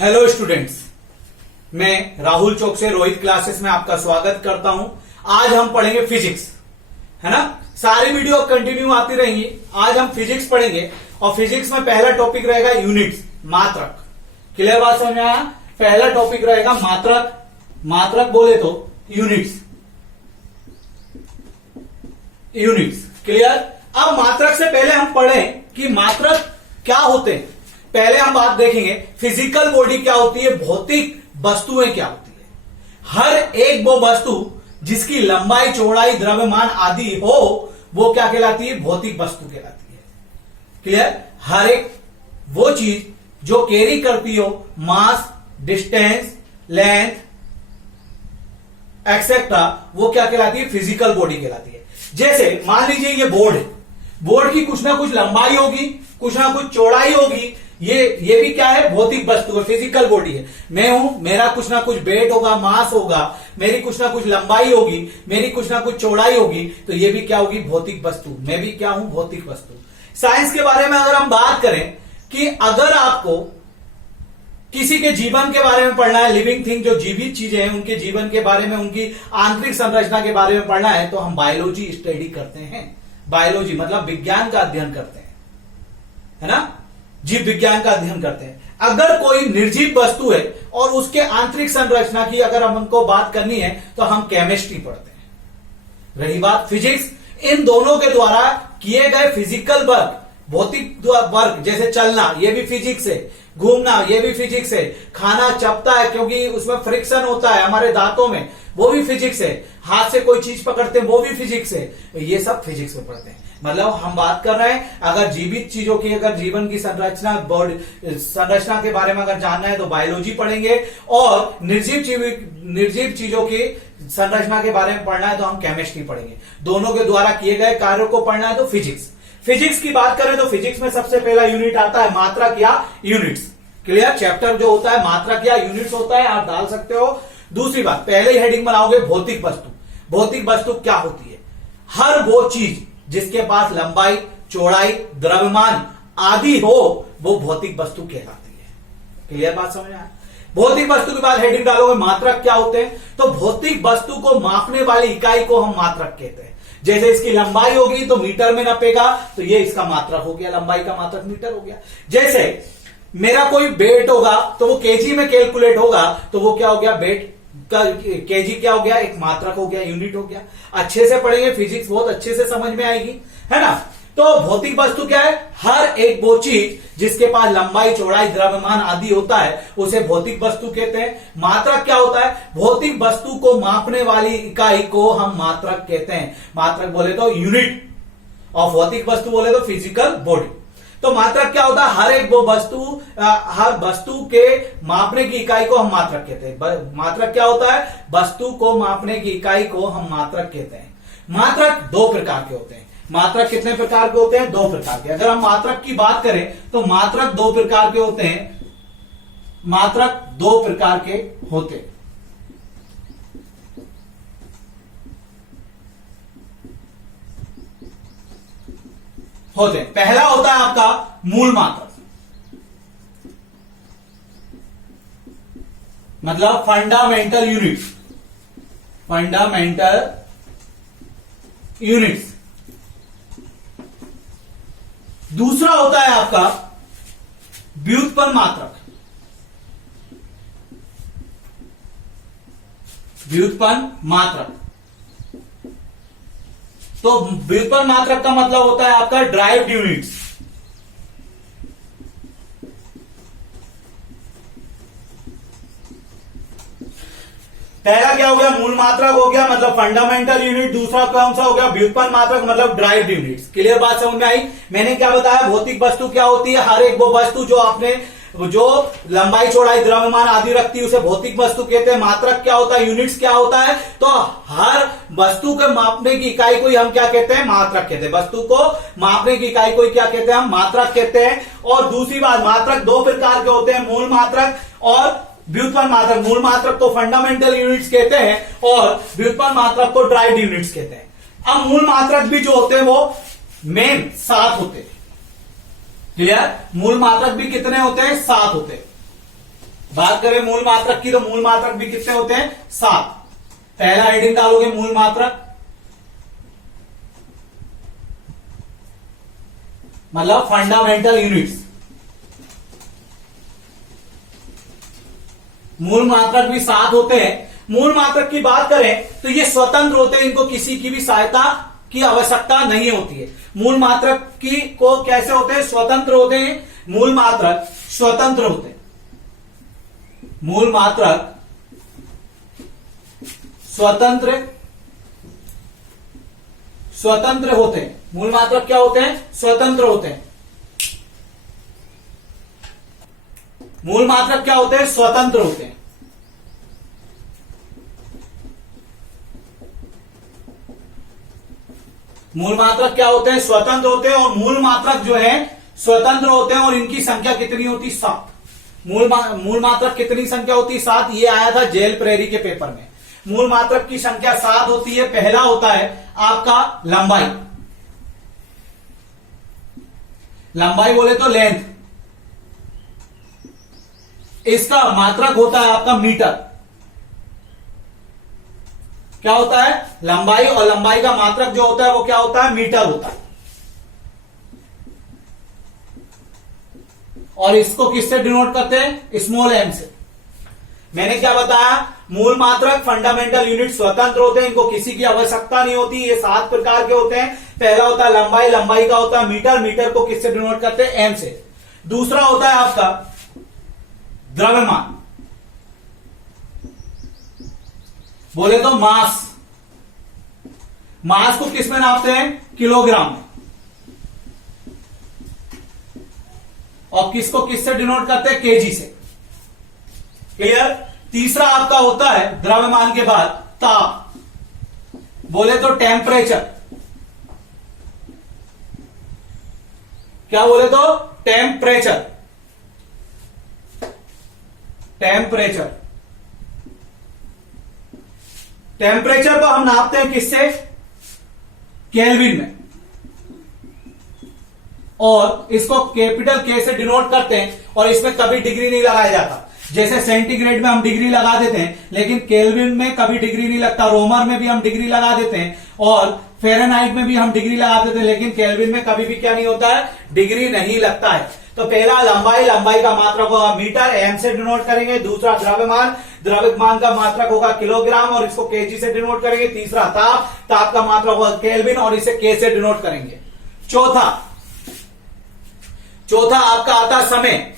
Hello students, मैं राहुल चौक से Rohit classes में आपका स्वागत करता हूं। आज हम पढ़ेंगे फिजिक्स, है ना। सारी वीडियो कंटिन्यू आती रहेंगी। आज हम फिजिक्स पढ़ेंगे और फिजिक्स में पहला टॉपिक रहेगा यूनिट्स, मात्रक। क्लियर बात समझ में आया? पहला टॉपिक रहेगा मात्रक। मात्रक बोले तो यूनिट्स। Units clear. अब मात्रक से पहले हम पढ़ें कि मात्रक क्या होते हैं। पहले हम बात देखेंगे फिजिकल बॉडी क्या होती है, भौतिक वस्तुएं क्या होती है। हर एक वो वस्तु जिसकी लंबाई, चौड़ाई, द्रव्यमान आदि हो, वो क्या कहलाती है? भौतिक वस्तु कहलाती है। क्लियर। हर एक वो चीज जो कैरी करती हो मास, डिस्टेंस, लेंथ एक्सेट्रा, वो क्या कहलाती है? फिजिकल बॉडी कहलाती है। जैसे मान लीजिए ये बोर्ड है, बोर्ड की कुछ ना कुछ लंबाई होगी, कुछ ना कुछ चौड़ाई होगी। ये भी क्या है? भौतिक वस्तु है, फिजिकल बॉडी है। मैं हूं, मेरा कुछ ना कुछ वेट होगा, मास होगा, मेरी कुछ ना कुछ लंबाई होगी, मेरी कुछ ना कुछ चौड़ाई होगी, तो ये भी क्या होगी? भौतिक वस्तु। मैं भी क्या हूं? भौतिक वस्तु। साइंस के बारे में अगर हम बात करें कि अगर आपको किसी के जीवन के बारे में पढ़ना है, लिविंग थिंग जो जीवित चीजें हैं उनके जीवन के बारे में, उनकी आंतरिक संरचना के बारे में पढ़ना है, तो हम बायोलॉजी स्टडी करते हैं। बायोलॉजी मतलब विज्ञान का अध्ययन करते हैं, है ना। जीव विज्ञान का अध्ययन करते हैं। अगर कोई निर्जीव वस्तु है और उसके आंतरिक संरचना की अगर हमको बात करनी है तो हम केमिस्ट्री पढ़ते हैं। रही बात फिजिक्स, इन दोनों के द्वारा किए गए फिजिकल वर्क, भौतिक वर्क, जैसे चलना, ये भी फिजिक्स है। घूमना, ये भी फिजिक्स है। खाना चपता है क्योंकि उसमें फ्रिक्शन होता है हमारे दांतों में, वो भी फिजिक्स है। हाथ से कोई चीज पकड़ते हैं, वो भी फिजिक्स है। ये सब फिजिक्स में पढ़ते हैं। मतलब हम बात कर रहे हैं अगर जीवित चीजों की, अगर जीवन की संरचना, संरचना के बारे में अगर जानना है तो बायोलॉजी पढ़ेंगे, और निर्जीव चीजों की संरचना के बारे में पढ़ना है तो हम केमिस्ट्री पढ़ेंगे। दोनों के द्वारा किए गए कार्यों को पढ़ना है तो फिजिक्स। फिजिक्स की बात करें तो फिजिक्स में सबसे पहला यूनिट आता है मात्रक या यूनिट्स। क्लियर। चैप्टर जो होता है मात्रक या यूनिट्स होता है, आप डाल सकते हो। दूसरी बात, पहले ही हेडिंग बनाओगे भौतिक वस्तु। भौतिक वस्तु क्या होती है? हर वो चीज जिसके पास लंबाई, चौड़ाई, द्रव्यमान आदि हो, वो भौतिक वस्तु कहलाती है। क्लियर बात समझ आया? भौतिक वस्तु के बाद हेडिंग डालोगे मात्रक क्या होते हैं, तो भौतिक वस्तु को मापने वाली इकाई को हम मात्रक कहते हैं। जैसे इसकी लंबाई होगी तो मीटर में नापेगा, तो ये इसका मात्रक हो गया, लंबाई का मात्रक मीटर हो गया। जैसे मेरा कोई वेट होगा तो वो केजी में कैलकुलेट होगा, तो वो क्या हो गया? वेट का केजी क्या हो गया? एक मात्रक हो गया, यूनिट हो गया। अच्छे से पढ़ेंगे फिजिक्स, बहुत अच्छे से समझ में आएगी, है ना। तो भौतिक वस्तु क्या है? हर एक वो चीज जिसके पास लंबाई, चौड़ाई, द्रव्यमान आदि होता है उसे भौतिक वस्तु कहते हैं। मात्रक क्या होता है? भौतिक वस्तु को मापने वाली इकाई को हम मात्रक कहते हैं। मात्रक बोले तो यूनिट, और भौतिक वस्तु बोले तो फिजिकल बॉडी। तो मात्रक क्या होता है? हर एक वो वस्तु, हर वस्तु के मापने की इकाई को हम मात्रक कहते हैं। मात्रक क्या होता है? वस्तु को मापने की इकाई को हम मात्रक कहते हैं। मात्रक दो प्रकार के होते हैं। मात्रक कितने प्रकार के होते हैं? दो प्रकार के। अगर हम मात्रक की बात करें तो मात्रक दो प्रकार के होते हैं। मात्रक दो प्रकार के होते हैं। पहला होता है आपका मूल मात्रक, मतलब फंडामेंटल यूनिट्स। Fundamental units. दूसरा होता है आपका व्युत्पन्न मात्रक। व्युत्पन्न मात्रक, तो व्युत्पन्न मात्रक का मतलब होता है आपका ड्राइव्ड यूनिट्स। पहला क्या हो गया? मूल मात्रक हो गया, मतलब फंडामेंटल यूनिट। दूसरा कौन सा हो गया? व्युत्पन्न मात्रक, मतलब ड्राइव्ड यूनिट्स। क्लियर बात समझ में आई? मैंने क्या बताया? भौतिक वस्तु क्या होती है? हर एक वो वस्तु जो लंबाई, चौड़ाई, द्रव्यमान आदि रखती है उसे भौतिक वस्तु कहते हैं। मात्रक क्या होता है? यूनिट्स क्या होता है? तो हर वस्तु के मापने की इकाई को ही हम क्या कहते हैं? मात्रक कहते हैं। वस्तु को मापने की इकाई को ही क्या कहते हैं? हम मात्रक कहते हैं। और दूसरी बात, मात्रक दो प्रकार के होते हैं, मूल मात्रक और व्युत्पन्न मात्रक। मूल मात्रक को फंडामेंटल यूनिट्स कहते हैं और व्युत्पन्न मात्रक को ड्राइव्ड यूनिट्स कहते हैं। अब मूल मात्रक भी जो होते हैं वो मेन 7 होते हैं। क्लियर? मूल मात्रक भी कितने होते हैं? 7 होते हैं। बात करें मूल मात्रक की, तो मूल मात्रक भी कितने होते हैं? 7। पहला हेडिंग डालोगे मूल मात्रक, मतलब फंडामेंटल यूनिट्स। मूल मात्रक भी 7 होते हैं। मूल मात्रक की बात करें तो ये स्वतंत्र होते हैं, इनको किसी की भी सहायता की आवश्यकता नहीं होती है। मूल मात्रक की को कैसे होते हैं? स्वतंत्र होते हैं। मूल मात्रक स्वतंत्र होते हैं। मूल मात्रक स्वतंत्र होते हैं। मूल मात्रक क्या होते हैं? स्वतंत्र होते हैं। मूल मात्रक क्या होते हैं? स्वतंत्र होते हैं। मूल मात्रक क्या होते हैं? स्वतंत्र होते हैं। और मूल मात्रक जो है स्वतंत्र होते हैं, और इनकी संख्या कितनी होती? 7। मूल मात्रक कितनी संख्या होती? 7। ये आया था जेल प्रेरी के पेपर में। मूल मात्रक की संख्या 7 होती है। पहला होता है आपका लंबाई। लंबाई बोले तो लेंथ। इसका मात्रक होता है आपका मीटर। क्या होता है? लंबाई, और लंबाई का मात्रक जो होता है वो क्या होता है? मीटर होता है। और इसको किससे डिनोट करते हैं? स्मॉल एम से। मैंने क्या बताया? मूल मात्रक फंडामेंटल यूनिट स्वतंत्र होते हैं, इनको किसी की आवश्यकता नहीं होती। ये 7 प्रकार के होते हैं। पहला होता है लंबाई, लंबाई का होता है मीटर, मीटर को किससे डिनोट करते हैं? एम से। दूसरा होता है आपका द्रव्यमान, बोले तो मास। मास को किस में नापते हैं? किलोग्राम में। और किसको किससे डिनोट करते हैं? केजी से। क्लियर? तीसरा आपका होता है द्रव्यमान के बाद ताप, बोले तो टेम्परेचर। क्या बोले तो? टेम्परेचर। टेम्परेचर टेम्परेचर को हम नापते हैं किससे? केल्विन में। और इसको कैपिटल के से डिनोट करते हैं, और इसमें कभी डिग्री नहीं लगाया जाता। जैसे सेंटीग्रेड में हम डिग्री लगा देते हैं, लेकिन केल्विन में कभी डिग्री नहीं लगता। रोमर में भी हम डिग्री लगा देते हैं, और फेरेनहाइट में भी हम डिग्री लगा देते हैं, लेकिन केल्विन में कभी भी क्या नहीं होता है? डिग्री नहीं लगता है। तो पहला लंबाई, लंबाई का मात्रक होगा मीटर, एम से डिनोट करेंगे। दूसरा द्रव्यमान, द्रव्यमान का मात्रक होगा किलोग्राम, और इसको केजी से डिनोट करेंगे। तीसरा ताप, ताप का मात्रक होगा केल्विन, और इसे के से डिनोट करेंगे। चौथा आपका आता समय,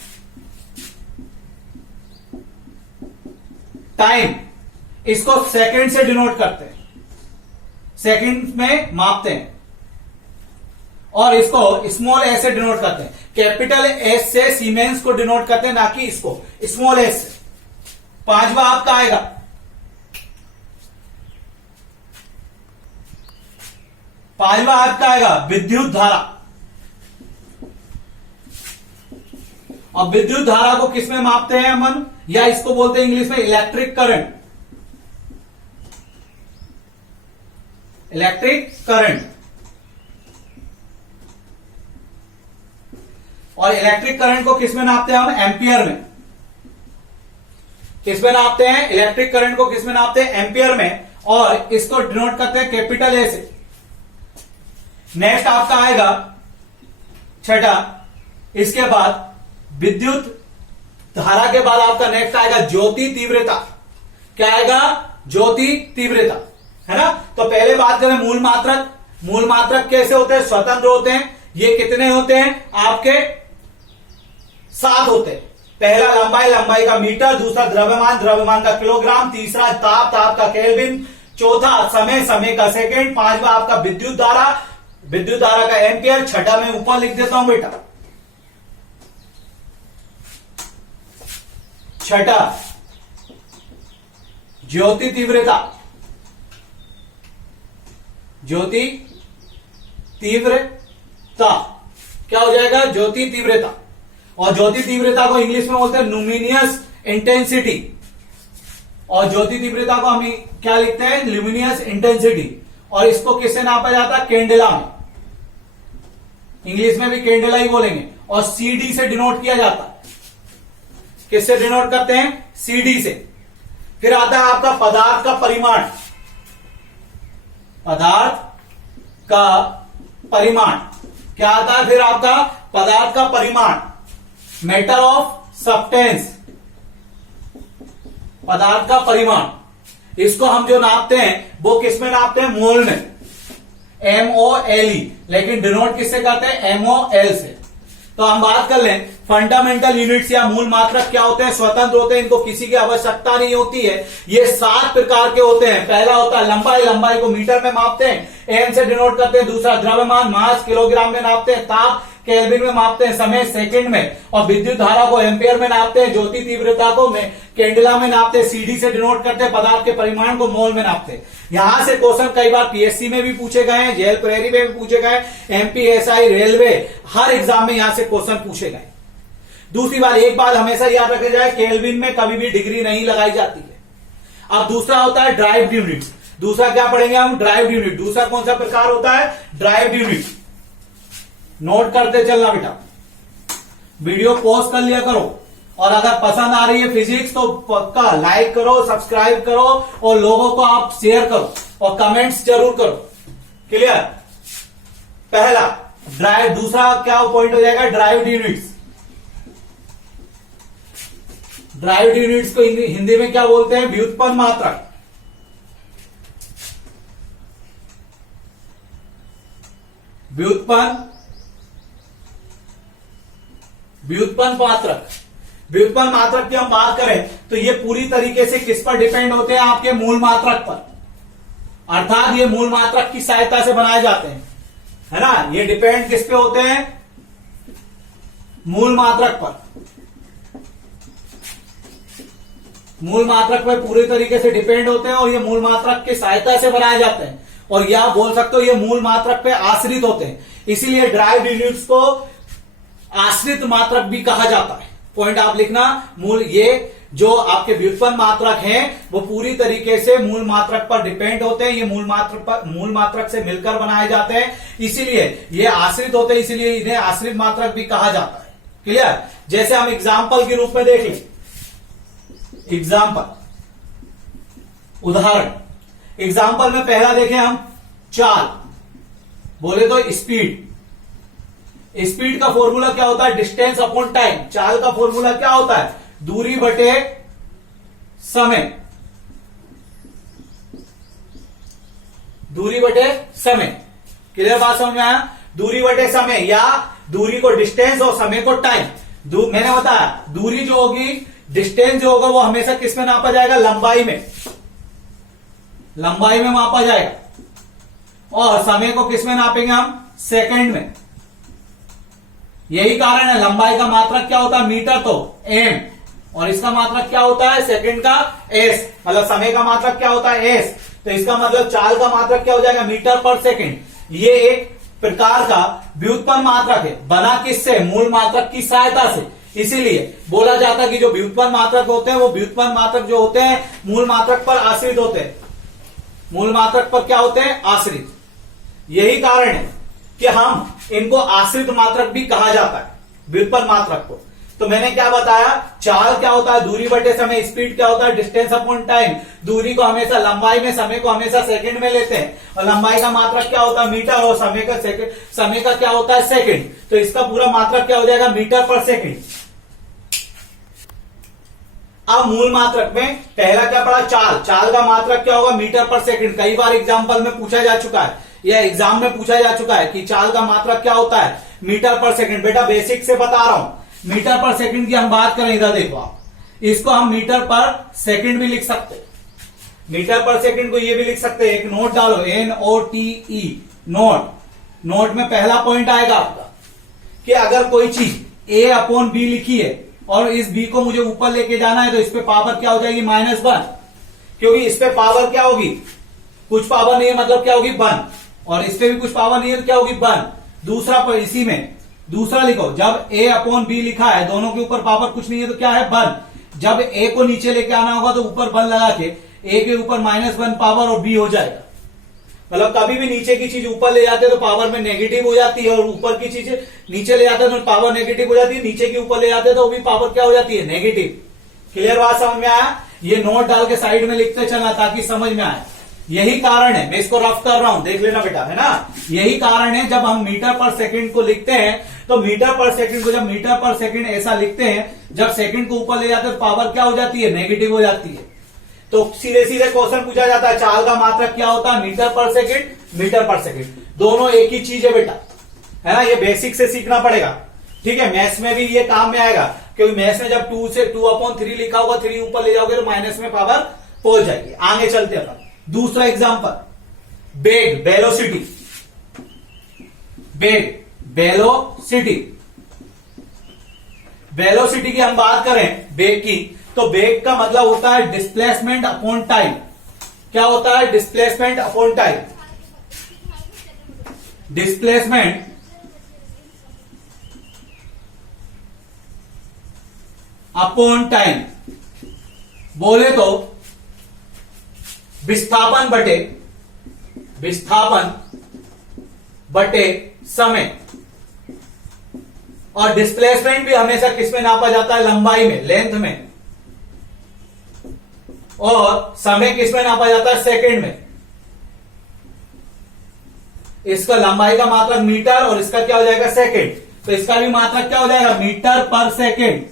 टाइम। इसको सेकंड से डिनोट करते हैं, सेकंड में मापते हैं। और इसको स्मॉल एस से डिनोट करते हैं। कैपिटल एस से सीमेंस को डिनोट करते हैं, ना कि इसको स्मॉल एस से। पांचवा आपका आएगा विद्युत धारा। और विद्युत धारा को किसमें मापते हैं हम? या इसको बोलते हैं इंग्लिश में इलेक्ट्रिक करंट। Electric current. और इलेक्ट्रिक करंट को किसमें नापते हैं हम? एम्पियर में। किसमें नापते हैं? इलेक्ट्रिक करंट को किसमें नापते हैं? एम्पियर में। और इसको डिनोट करते हैं कैपिटल ए से। नेक्स्ट आपका आएगा छठा। इसके बाद विद्युत धारा के बाद आपका नेक्स्ट आएगा ज्योति तीव्रता। क्या आएगा? ज्योति तीव्रता, है ना। तो पहले बात करें मूल मात्रक। मूल मात्रक कैसे होते हैं? स्वतंत्र होते हैं। ये कितने होते हैं? आपके 7 होते हैं। पहला लंबाई, लंबाई का मीटर। दूसरा द्रव्यमान, द्रव्यमान का किलोग्राम। तीसरा ताप, ताप का केल्विन। चौथा समय, समय का सेकंड। पांचवा आपका विद्युत धारा, विद्युत धारा का एम्पियर। छठा मैं ऊपर लिख देता हूं बेटा। छठा ज्योति तीव्रता। ज्योति तीव्रता क्या हो जाएगा? ज्योति तीव्रता। और ज्योति तीव्रता को इंग्लिश में बोलते हैं लुमिनियस इंटेंसिटी। और ज्योति तीव्रता को हम क्या लिखते हैं? Luminous intensity. और इसको किससे नापा जाता है? कैंडेला में। इंग्लिश में भी कैंडेला ही बोलेंगे। और सीडी से डिनोट किया जाता है। किससे डिनोट करते हैं? CD से। फिर आता है आपका पदार्थ का परिमाण, पदार्थ का परिमाण क्या आता है? फिर आपका पदार्थ का परिमाण, मेटर ऑफ सब्सटेंस, पदार्थ का परिमाण। इसको हम जो नापते हैं वो किस में नापते हैं? मोल में, MOLE, लेकिन डिनोट किससे करते हैं? MOL से। तो हम बात कर लें फंडामेंटल यूनिट्स या मूल मात्रक क्या होते हैं? स्वतंत्र होते हैं, इनको किसी की आवश्यकता नहीं होती है। ये 7 प्रकार के होते हैं। पहला होता है लंबाई, लंबाई को मीटर में मापते हैं, M से डिनोट करते हैं। दूसरा द्रव्यमान, मास किलोग्राम में नापते हैं। ताप केल्विन में मापते हैं। समय सेकंड में। और विद्युत धारा को एम्पियर में नापते हैं। ज्योति तीव्रता को कैंडेला में नापते हैं। CD से डिनोट करते हैं। पदार्थ के परिमाण को मोल में नापते हैं। यहां से क्वेश्चन कई बार PSC में भी पूछे गए हैं, जेल प्रेरी में भी पूछे गए, MPSI, रेलवे, हर एग्जाम में यहां से क्वेश्चन पूछे गए। दूसरी बात, एक बात हमेशा याद रखा जाए, केल्विन में कभी भी डिग्री नहीं लगाई जाती है। अब दूसरा होता है ड्राइव यूनिट। दूसरा क्या पढ़ेंगे हम? Drive unit. दूसरा कौन सा प्रकार होता है? Drive unit. नोट करते चलना बेटा, वीडियो पॉज कर लिया करो, और अगर पसंद आ रही है फिजिक्स तो पक्का लाइक करो, सब्सक्राइब करो, और लोगों को आप शेयर करो, और कमेंट्स जरूर करो। क्लियर? पहला ड्राइव, दूसरा क्या पॉइंट हो जाएगा? Drive units. ड्राइव यूनिट्स को हिंदी में क्या बोलते हैं? व्युत्पन्न मात्रक। व्युत्पन्न मात्रक। व्युत्पन्न मात्रक की हम बात करें तो ये पूरी तरीके से किस पर डिपेंड होते हैं? आपके मूल मात्रक पर। अर्थात ये मूल मात्रक की सहायता से बनाए जाते हैं, है ना। ये डिपेंड किस पे होते हैं? मूल मात्रक पर। मूल मात्रक पे पूरी तरीके से डिपेंड होते हैं, और ये मूल मात्रक की सहायता से बनाए जाते हैं, और या बोल सकते हो ये मूल मात्रक पे आश्रित होते हैं। इसीलिए ड्राइव यूनिट्स को आश्रित मात्रक भी कहा जाता है। पॉइंट आप लिखना, मूल, ये जो आपके व्युत्पन्न मात्रक हैं वो पूरी तरीके से मूल मात्रक पर डिपेंड होते हैं। ये मूल मात्रक से मिलकर बनाए जाते हैं, इसीलिए ये आश्रित होते हैं, इसीलिए इन्हें आश्रित मात्रक भी कहा जाता है। क्लियर? जैसे हम एग्जाम्पल के रूप में देख लें, एग्जाम्पल, उदाहरण। एग्जाम्पल में पहला देखें हम, चाल, बोले तो स्पीड। स्पीड का फॉर्मूला क्या होता है? Distance upon time. चाल का फॉर्मूला क्या होता है? दूरी बटे समय। दूरी बटे समय। क्लियर बात समझ में आया? दूरी बटे समय, या दूरी को डिस्टेंस और समय को टाइम। मैंने बताया दूरी जो होगी, डिस्टेंस जो होगा वो हमेशा किस में नापा जाएगा? लंबाई में। लंबाई में मापा जाएगा। और समय को किस में नापेंगे हम? सेकंड में। यही कारण है लंबाई का मात्रक क्या होता है? मीटर तो m, और इसका मात्रक क्या होता है? सेकंड का s। मतलब समय का मात्रक क्या होता है? s। तो इसका मतलब चाल का मात्रक क्या हो जाएगा? मीटर पर सेकंड। ये एक प्रकार का व्युत्पन्न मात्रक है, बना किससे? मूल मात्रक की सहायता से। इसीलिए बोला जाता है कि जो व्युत्पन्न मात्रक होते हैं वो व्युत्पन्न मात्रक जो होते हैं मूल मात्रक पर आश्रित होते हैं। मूल मात्रक पर क्या होते हैं? आश्रित। यही कारण है कि हम इनको आश्रित मात्रक भी कहा जाता है, व्युत्पन्न मात्रक को। तो मैंने क्या बताया? चाल क्या होता है? दूरी बटे समय। स्पीड क्या होता है? Distance upon time. दूरी को हमेशा लंबाई में, समय को हमेशा सेकंड में लेते हैं, और लंबाई का मात्रक क्या होता है? मीटर, और समय का क्या होता है? सेकंड। तो इसका पूरा मात्रक क्या हो जाएगा? मीटर पर सेकंड। अब मूल मात्रक में पहला क्या पढ़ा? चाल। चाल का मात्रक क्या होगा? मीटर पर सेकंड। कई बार एग्जाम्पल में पूछा जा चुका है, या एग्जाम में पूछा जा चुका है कि चाल का मात्रक क्या होता है? मीटर पर सेकंड। बेटा बेसिक से बता रहा हूं, मीटर पर सेकंड की हम बात करें, इधर देखो आप, इसको हम मीटर पर सेकंड भी लिख सकते हैं। मीटर पर सेकंड को ये भी लिख सकते हैं। एक नोट डालो, NOTE, नोट। नोट में पहला पॉइंट आएगा आपका कि अगर कोई चीज A/B लिखी है और इस B को मुझे ऊपर लेके जाना है, तो इस पे पावर क्या हो जाएगी? -1, क्योंकि इस पे पावर क्या होगी? कुछ पावर नहीं है, मतलब क्या होगी? 1। और इस पे भी कुछ पावर नहीं है तो क्या होगी? 1। दूसरा पर इसी में दूसरा लिखो, जब A/B लिखा है, दोनों के ऊपर पावर कुछ नहीं है तो क्या है? 1। जब A को नीचे लेके आना होगा तो ऊपर 1 लगा के A के ऊपर -1 पावर और B हो जाएगा। मतलब कभी भी नीचे की चीज ऊपर ले जाते हैं तो पावर में नेगेटिव हो जाती है, और ऊपर की चीज नीचे ले जाते हैं तो पावर नेगेटिव हो जाती है, नीचे की ऊपर ले जाते हैं तो वो भी पावर क्या हो जाती है, नेगेटिव। क्लियर बात समझ में आया? ये नोट डाल के साइड में लिखते चलना ताकि समझ में आए। यही कारण है, मैं इसको रफ कर रहा हूं, देख लेना बेटा, है ना। यही कारण है जब हम मीटर पर सेकंड को लिखते हैं तो मीटर पर सेकंड को जब मीटर पर सेकंड ऐसा लिखते हैं, जब सेकंड को ऊपर ले जाते हैं तो पावर क्या हो जाती है, नेगेटिव हो जाती है। तो सीधे सीधे क्वेश्चन पूछा जाता है चाल का मात्रक क्या होता है, मीटर पर सेकंड, मीटर पर सेकंड, दोनों एक ही चीज है बेटा, है ना। ये बेसिक से सीखना पड़ेगा, ठीक है। मैथ्स में भी ये काम में आएगा, क्योंकि मैथ्स में जब 2 से 2/3 लिखा होगा, 3 ऊपर ले जाओगे तो माइनस में पावर पहुंच जाएगी। आगे चलते हैं। दूसरा एग्जांपल, बेग, वेलोसिटी, बेग, वेलोसिटी। वेलोसिटी की हम बात करें बेग की, तो बेग का मतलब होता है डिस्प्लेसमेंट अपॉन टाइम। क्या होता है, displacement upon time, displacement upon time. बोले तो विस्थापन बटे समय। और डिस्प्लेसमेंट भी हमेशा किस में नापा जाता है, लंबाई में, लेंथ में। और समय किस में नापा जाता है, सेकंड में। इसका लंबाई का मात्रक मीटर और इसका क्या हो जाएगा, सेकंड। तो इसका भी मात्रक क्या हो जाएगा, मीटर पर सेकंड।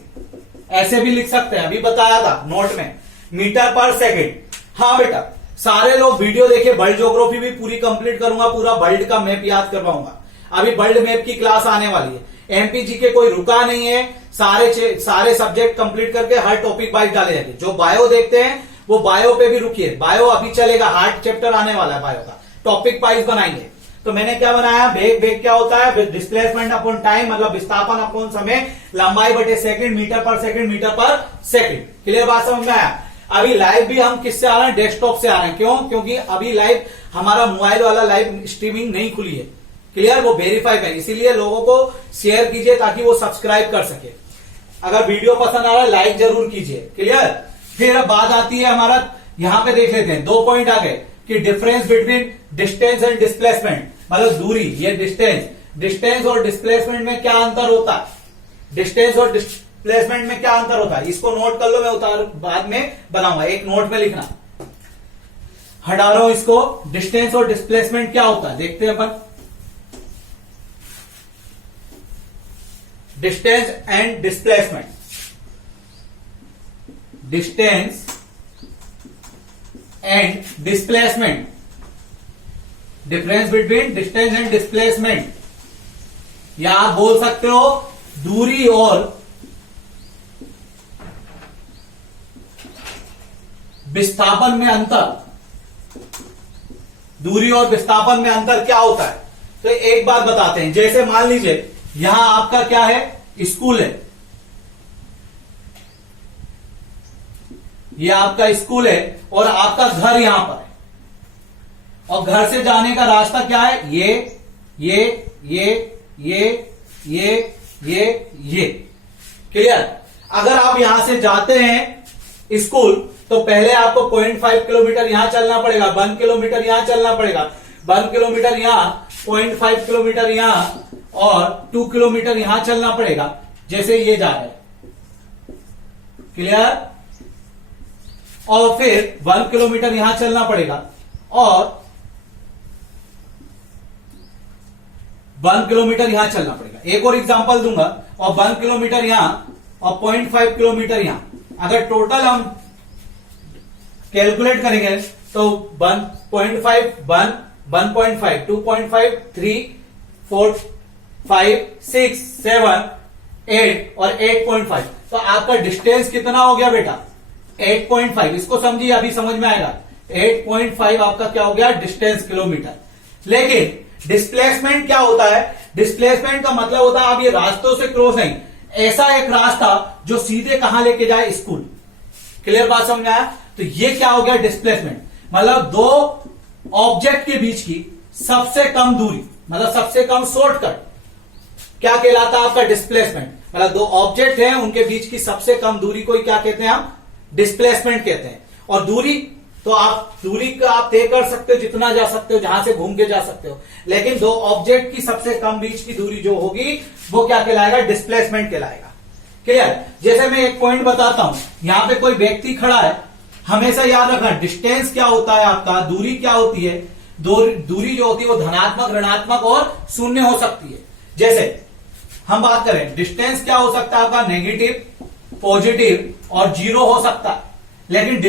ऐसे भी लिख सकते हैं, अभी बताया था नोट में, मीटर पर सेकंड। हाँ बेटा, सारे लोग वीडियो देखे, वर्ल्ड ज्योग्राफी भी पूरी कंप्लीट करूंगा, पूरा वर्ल्ड का मैप याद करवाऊंगा। अभी वर्ल्ड मैप की क्लास आने वाली है। एमपीजी के कोई रुका नहीं है, सारे सब्जेक्ट कंप्लीट करके हर टॉपिक वाइज डाले जाएंगे। जो बायो देखते हैं वो बायो पे भी रुकिए, बायो अभी चलेगा, हार्ड चैप्टर आने वाला है बायो का, टॉपिक वाइज बनाएंगे। तो मैंने क्या बनाया, बेग क्या होता है, डिस्प्लेसमेंट अपॉन टाइम, मतलब विस्थापन अपॉन समय, लंबाई बटे सेकंड, मीटर पर सेकंड, मीटर पर सेकंड। क्लियर बात समझ में आया? अभी लाइव भी हम किससे आ रहे हैं, डेस्कटॉप से आ रहे हैं। क्यों? क्योंकि अभी लाइव हमारा मोबाइल वाला लाइव स्ट्रीमिंग नहीं खुली है। क्लियर, वो वेरीफाई है, इसीलिए लोगों को शेयर कीजिए ताकि वो सब्सक्राइब कर सके। अगर वीडियो पसंद आ रहा है लाइक जरूर कीजिए। क्लियर। फिर अब बात आती है हमारा, यहां पे देख लेते हैं, 2 पॉइंट आ गए कि difference between distance and displacement, मतलब दूरी, ये डिस्टेंस और डिस्प्लेसमेंट में क्या अंतर होता है, डिस्टेंस और डिस्प्लेसमेंट में क्या अंतर होता है, इसको नोट कर लो, मैं बाद में बनाऊंगा, एक नोट में लिखना। हटा रहा हूं इसको। डिस्टेंस और डिस्प्लेसमेंट क्या होता है देखते हैं अपन। Distance and displacement, distance and displacement, difference between distance and displacement, या आप बोल सकते हो दूरी और विस्थापन में अंतर। दूरी और विस्थापन में अंतर क्या होता है, तो एक बात बताते हैं। जैसे मान लीजिए यहां आपका क्या है, स्कूल है, ये आपका स्कूल है और आपका घर यहां पर है, और घर से जाने का रास्ता क्या है, ये। क्लियर। अगर आप यहां से जाते हैं स्कूल तो पहले आपको 0.5 किलोमीटर यहां चलना पड़ेगा, 1 किलोमीटर यहां चलना पड़ेगा, 1 किलोमीटर यहां, 0.5 किलोमीटर यहां और 2 किलोमीटर यहां चलना पड़ेगा, जैसे ये जा रहे हैं। क्लियर। और फिर 1 किलोमीटर यहां चलना पड़ेगा और 1 किलोमीटर यहां चलना पड़ेगा। एक और एग्जांपल दूंगा, और 1 किलोमीटर यहां और 0.5 किलोमीटर यहां। अगर टोटल हम कैलकुलेट करेंगे तो 1.5, 1, 1.5, 2.5, 3, 4, 5, 6, 7, 8 और 8.5। तो आपका डिस्टेंस कितना हो गया बेटा, 8.5। इसको समझिए, अभी समझ में आएगा। 8.5 आपका क्या हो गया, डिस्टेंस किलोमीटर। लेकिन डिस्प्लेसमेंट क्या होता है, डिस्प्लेसमेंट का मतलब होता है आप ये रास्तों से क्रॉस नहीं, ऐसा एक रास्ता जो सीधे कहां लेके जाए, स्कूल। क्लियर बात समझ में आया? तो ये क्या हो गया, डिस्प्लेसमेंट, मतलब दो ऑब्जेक्ट के बीच की सबसे कम दूरी, मतलब सबसे कम शॉर्टकट, क्या कहलाता है आपका, डिस्प्लेसमेंट। मतलब दो ऑब्जेक्ट हैं, उनके बीच की सबसे कम दूरी को क्या कहते हैं हम, डिस्प्लेसमेंट कहते हैं। और दूरी तो आप दूरी का आप तय कर सकते हो, जितना जा सकते हो, जहां से घूम के जा सकते हो। लेकिन दो ऑब्जेक्ट की सबसे कम बीच की दूरी जो होगी वो क्या कहलाएगा? डिस्प्लेसमेंट कहलाएगा। क्लियर? जैसे मैं एक पॉइंट बताता हूं, यहां पे कोई व्यक्ति खड़ा है, हमेशा याद रखना डिस्टेंस क्या होता है आपका, दूरी क्या होती है। दूरी जो होती है वो धनात्मक, ऋणात्मक और शून्य हो सकती है। जैसे हम बात करें डिस्टेंस क्या हो सकता है आपका? नेगेटिव, पॉजिटिव और जीरो हो सकता है। लेकिन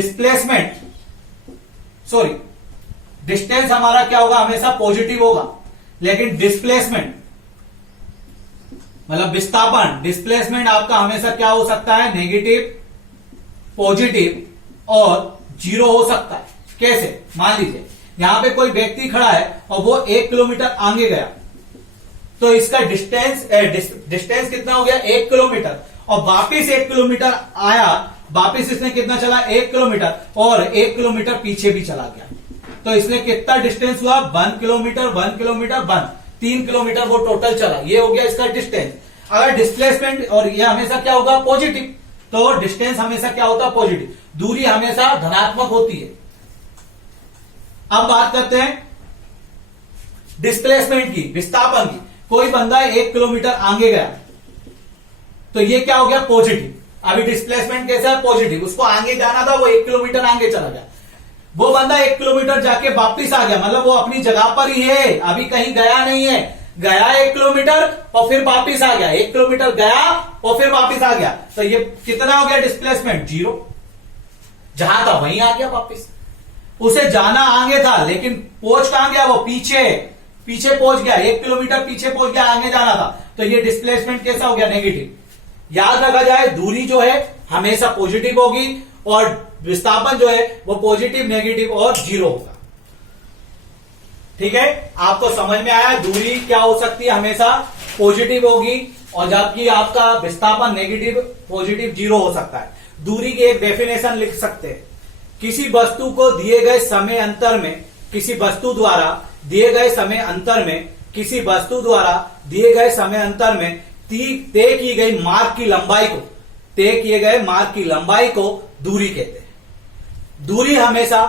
डिस्टेंस हमारा क्या होगा? हमेशा पॉजिटिव होगा। लेकिन डिस्प्लेसमेंट मतलब विस्थापन, डिस्प्लेसमेंट आपका हमेशा क्या हो सकता है? नेगेटिव, पॉजिटिव और जीरो हो सकता है। कैसे? मान लीजिए यहां पे कोई व्यक्ति खड़ा है और वो 1 किलोमीटर आगे गया, तो इसका डिस्टेंस कितना हो गया? 1 किलोमीटर। और वापिस 1 किलोमीटर आया, वापिस इसने कितना चला? 1 किलोमीटर, और 1 किलोमीटर पीछे भी चला गया। तो इसने कितना डिस्टेंस हुआ? 1 किलोमीटर, 1 किलोमीटर, 3 किलोमीटर वो टोटल चला। ये हो गया इसका डिस्टेंस। अगर डिस्प्लेसमेंट, और ये हमेशा क्या होगा? पॉजिटिव। तो डिस्टेंस हमेशा क्या होता है? पॉजिटिव। दूरी हमेशा धनात्मक होती है। अब बात करते हैं डिस्प्लेसमेंट की, विस्थापन की। कोई बंदा 1 किलोमीटर आगे गया, तो ये क्या हो गया? पॉजिटिव। अभी डिस्प्लेसमेंट कैसा है? पॉजिटिव। उसको आगे जाना था, वो 1 किलोमीटर आगे चला गया। वो बंदा 1 किलोमीटर जाके वापिस आ गया, मतलब वो अपनी जगह पर ही है, अभी कहीं गया नहीं है। गया 1 किलोमीटर और फिर वापिस आ गया, 1 किलोमीटर गया और फिर वापिस आ गया। तो ये कितना हो गया डिस्प्लेसमेंट? जीरो। जहां था वहीं आ गया वापिस। उसे जाना आगे था, लेकिन पहुंच कहां गया? वो पीछे पहुंच गया, 1 किलोमीटर पीछे पहुंच गया, आगे जाना था। तो ये डिस्प्लेसमेंट कैसा हो गया? नेगेटिव। याद रखा जाए दूरी जो है हमेशा पॉजिटिव होगी और विस्थापन जो है वो पॉजिटिव, नेगेटिव और जीरो होगा। ठीक है, आपको समझ में आया? दूरी क्या हो सकती है? हमेशा पॉजिटिव होगी, और जबकि आपका विस्थापन नेगेटिव, पॉजिटिव, जीरो हो सकता है। दूरी की एक डेफिनेशन लिख सकते हैं, किसी वस्तु को दिए गए समय अंतर में, किसी वस्तु द्वारा दिए गए समय अंतर में, किसी वस्तु द्वारा दिए गए समय अंतर में तय की गई मार्ग की लंबाई को, तय किए गए मार्ग की लंबाई को दूरी कहते हैं। दूरी हमेशा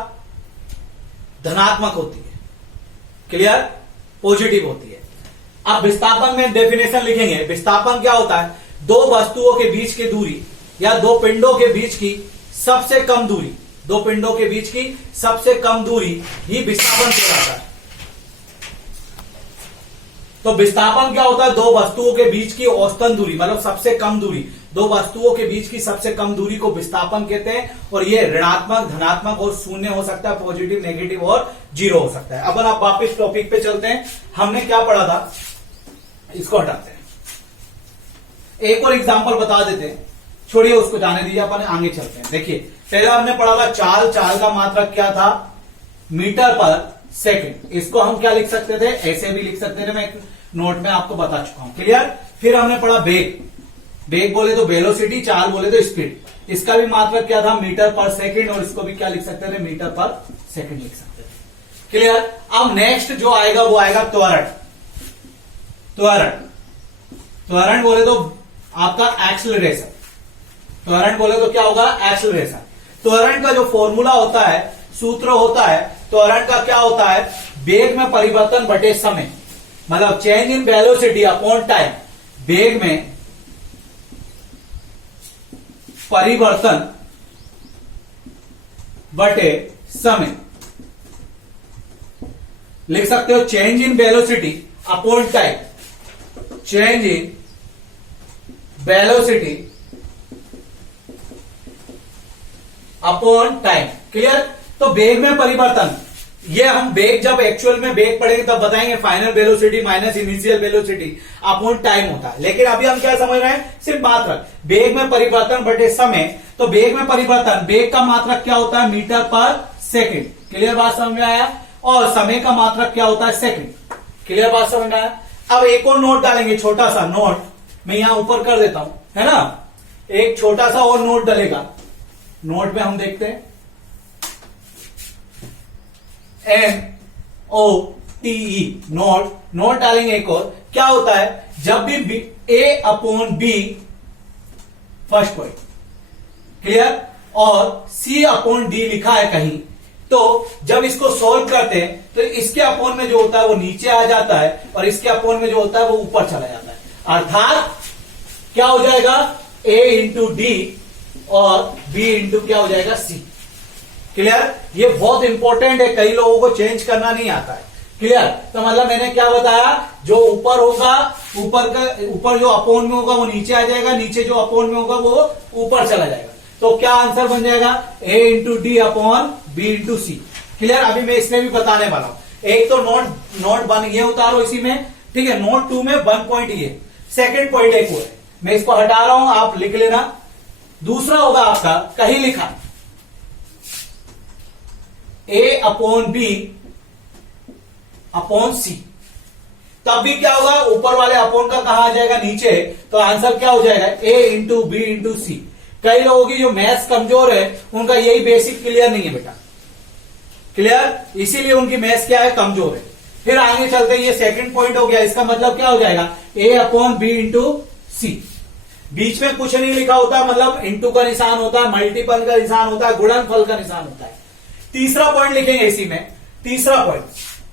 धनात्मक होती है। क्लियर? पॉजिटिव होती है। अब विस्थापन में डेफिनेशन लिखेंगे। विस्थापन क्या होता है? दो वस्तुओं के बीच की दूरी या दो पिंडों के बीच की सबसे कम दूरी, दो पिंडों के बीच की सबसे कम दूरी ही विस्थापन कहलाता है। तो विस्थापन क्या होता है? दो वस्तुओं के बीच की औसतन दूरी, मतलब सबसे कम दूरी। दो वस्तुओं के बीच की सबसे कम दूरी को विस्थापन कहते हैं, और ये ऋणात्मक, धनात्मक और शून्य हो सकता है, पॉजिटिव, नेगेटिव और जीरो हो सकता है। अब आप वापिस टॉपिक पे चलते हैं। हमने क्या पढ़ा था, इसको हटाते हैं। एक और एग्जाम्पल बता देते हैं, छोड़िए उसको, जाने दीजिए, अपन आगे चलते हैं। देखिए पहला हमने पढ़ा था चाल। चाल का मात्रक क्या था? मीटर पर सेकंड। इसको हम क्या लिख सकते थे? ऐसे भी लिख सकते थे, मैं नोट में आपको बता चुका हूं। क्लियर? फिर हमने पढ़ा बेग। बेग बोले तो वेलोसिटी, चाल बोले तो स्पीड। इसका भी मात्रक क्या था? मीटर पर सेकंड, और इसको भी क्या लिख सकते थे? मीटर पर सेकंड लिख सकते थे। क्लियर? अब नेक्स्ट जो आएगा वो आएगा त्वरण। त्वरण बोले तो आपका एक्सेलरेशन। त्वरण बोले तो क्या होगा? एक्सेलरेशन। त्वरण का जो फॉर्मूला होता है, सूत्र होता है त्वरण का, क्या होता है? वेग में परिवर्तन बटे समय, मतलब change in velocity upon time. वेग में परिवर्तन बटे समय लिख सकते हो। Change in velocity upon time, change in velocity upon time. Clear? तो वेग में परिवर्तन, ये हम वेग जब एक्चुअल में वेग पढ़ेंगे तब बताएंगे, final velocity minus initial velocity upon time होता है। लेकिन अभी हम क्या समझ रहे हैं? सिर्फ मात्रक, वेग में परिवर्तन बटे समय। तो वेग में परिवर्तन, वेग का मात्रक क्या होता है? मीटर पर सेकंड। क्लियर बात समझ में आया? और समय का मात्रक क्या होता है? सेकंड। क्लियर बात समझ में आया? अब एक और नोट डालेंगे, छोटा सा नोट, मैं यहां ऊपर कर देता हूं, है ना? एक छोटा सा और नोट डलेगा। नोट में हम देखते हैं NOTE, नोट डालेंगे एक और। क्या होता है? जब भी A upon B, first point, clear, और C अपॉन D लिखा है कहीं, तो जब इसको सोल्व करते हैं तो इसके अपोन में जो होता है वो नीचे आ जाता है और इसके अपोन में जो होता है वो ऊपर चला जाता है। अर्थात क्या हो जाएगा, a इंटू डी और b इंटू क्या हो जाएगा, c। क्लियर? ये बहुत इंपॉर्टेंट है, कई लोगों को चेंज करना नहीं आता है। क्लियर? तो मतलब मैंने क्या बताया, जो ऊपर होगा ऊपर जो अपोन में होगा वो नीचे आ जाएगा, नीचे जो अपोन में होगा वो ऊपर चला जाएगा। तो क्या आंसर बन जाएगा, a into d upon b into c. Clear? अभी मैं इसमें भी बताने वाला हूं। एक तो नोट वन ये उतारो इसी में, ठीक है। नोट 2 में 1 पॉइंट ये, सेकेंड पॉइंट एक है, मैं इसको हटा रहा हूं, आप लिख लेना। दूसरा होगा आपका कहीं लिखा a अपॉन b अपॉन सी, तब भी क्या होगा, ऊपर वाले अपॉन का कहां आ जाएगा, नीचे। तो आंसर क्या हो जाएगा, a इंटू बी इंटू सी। कई लोगों की जो मैथ्स कमजोर है उनका यही बेसिक क्लियर नहीं है बेटा। क्लियर? इसीलिए उनकी मैथ्स क्या है, कमजोर है। फिर आगे चलते हैं, ये सेकंड पॉइंट हो गया, इसका मतलब क्या हो जाएगा, a अपॉन बी इंटू सी। बीच में कुछ नहीं लिखा होता, मतलब इंटू का निशान होता है, मल्टीपल का निशान होता है, गुणनफल का निशान होता है। तीसरा पॉइंट लिखेंगे इसी में, तीसरा पॉइंट।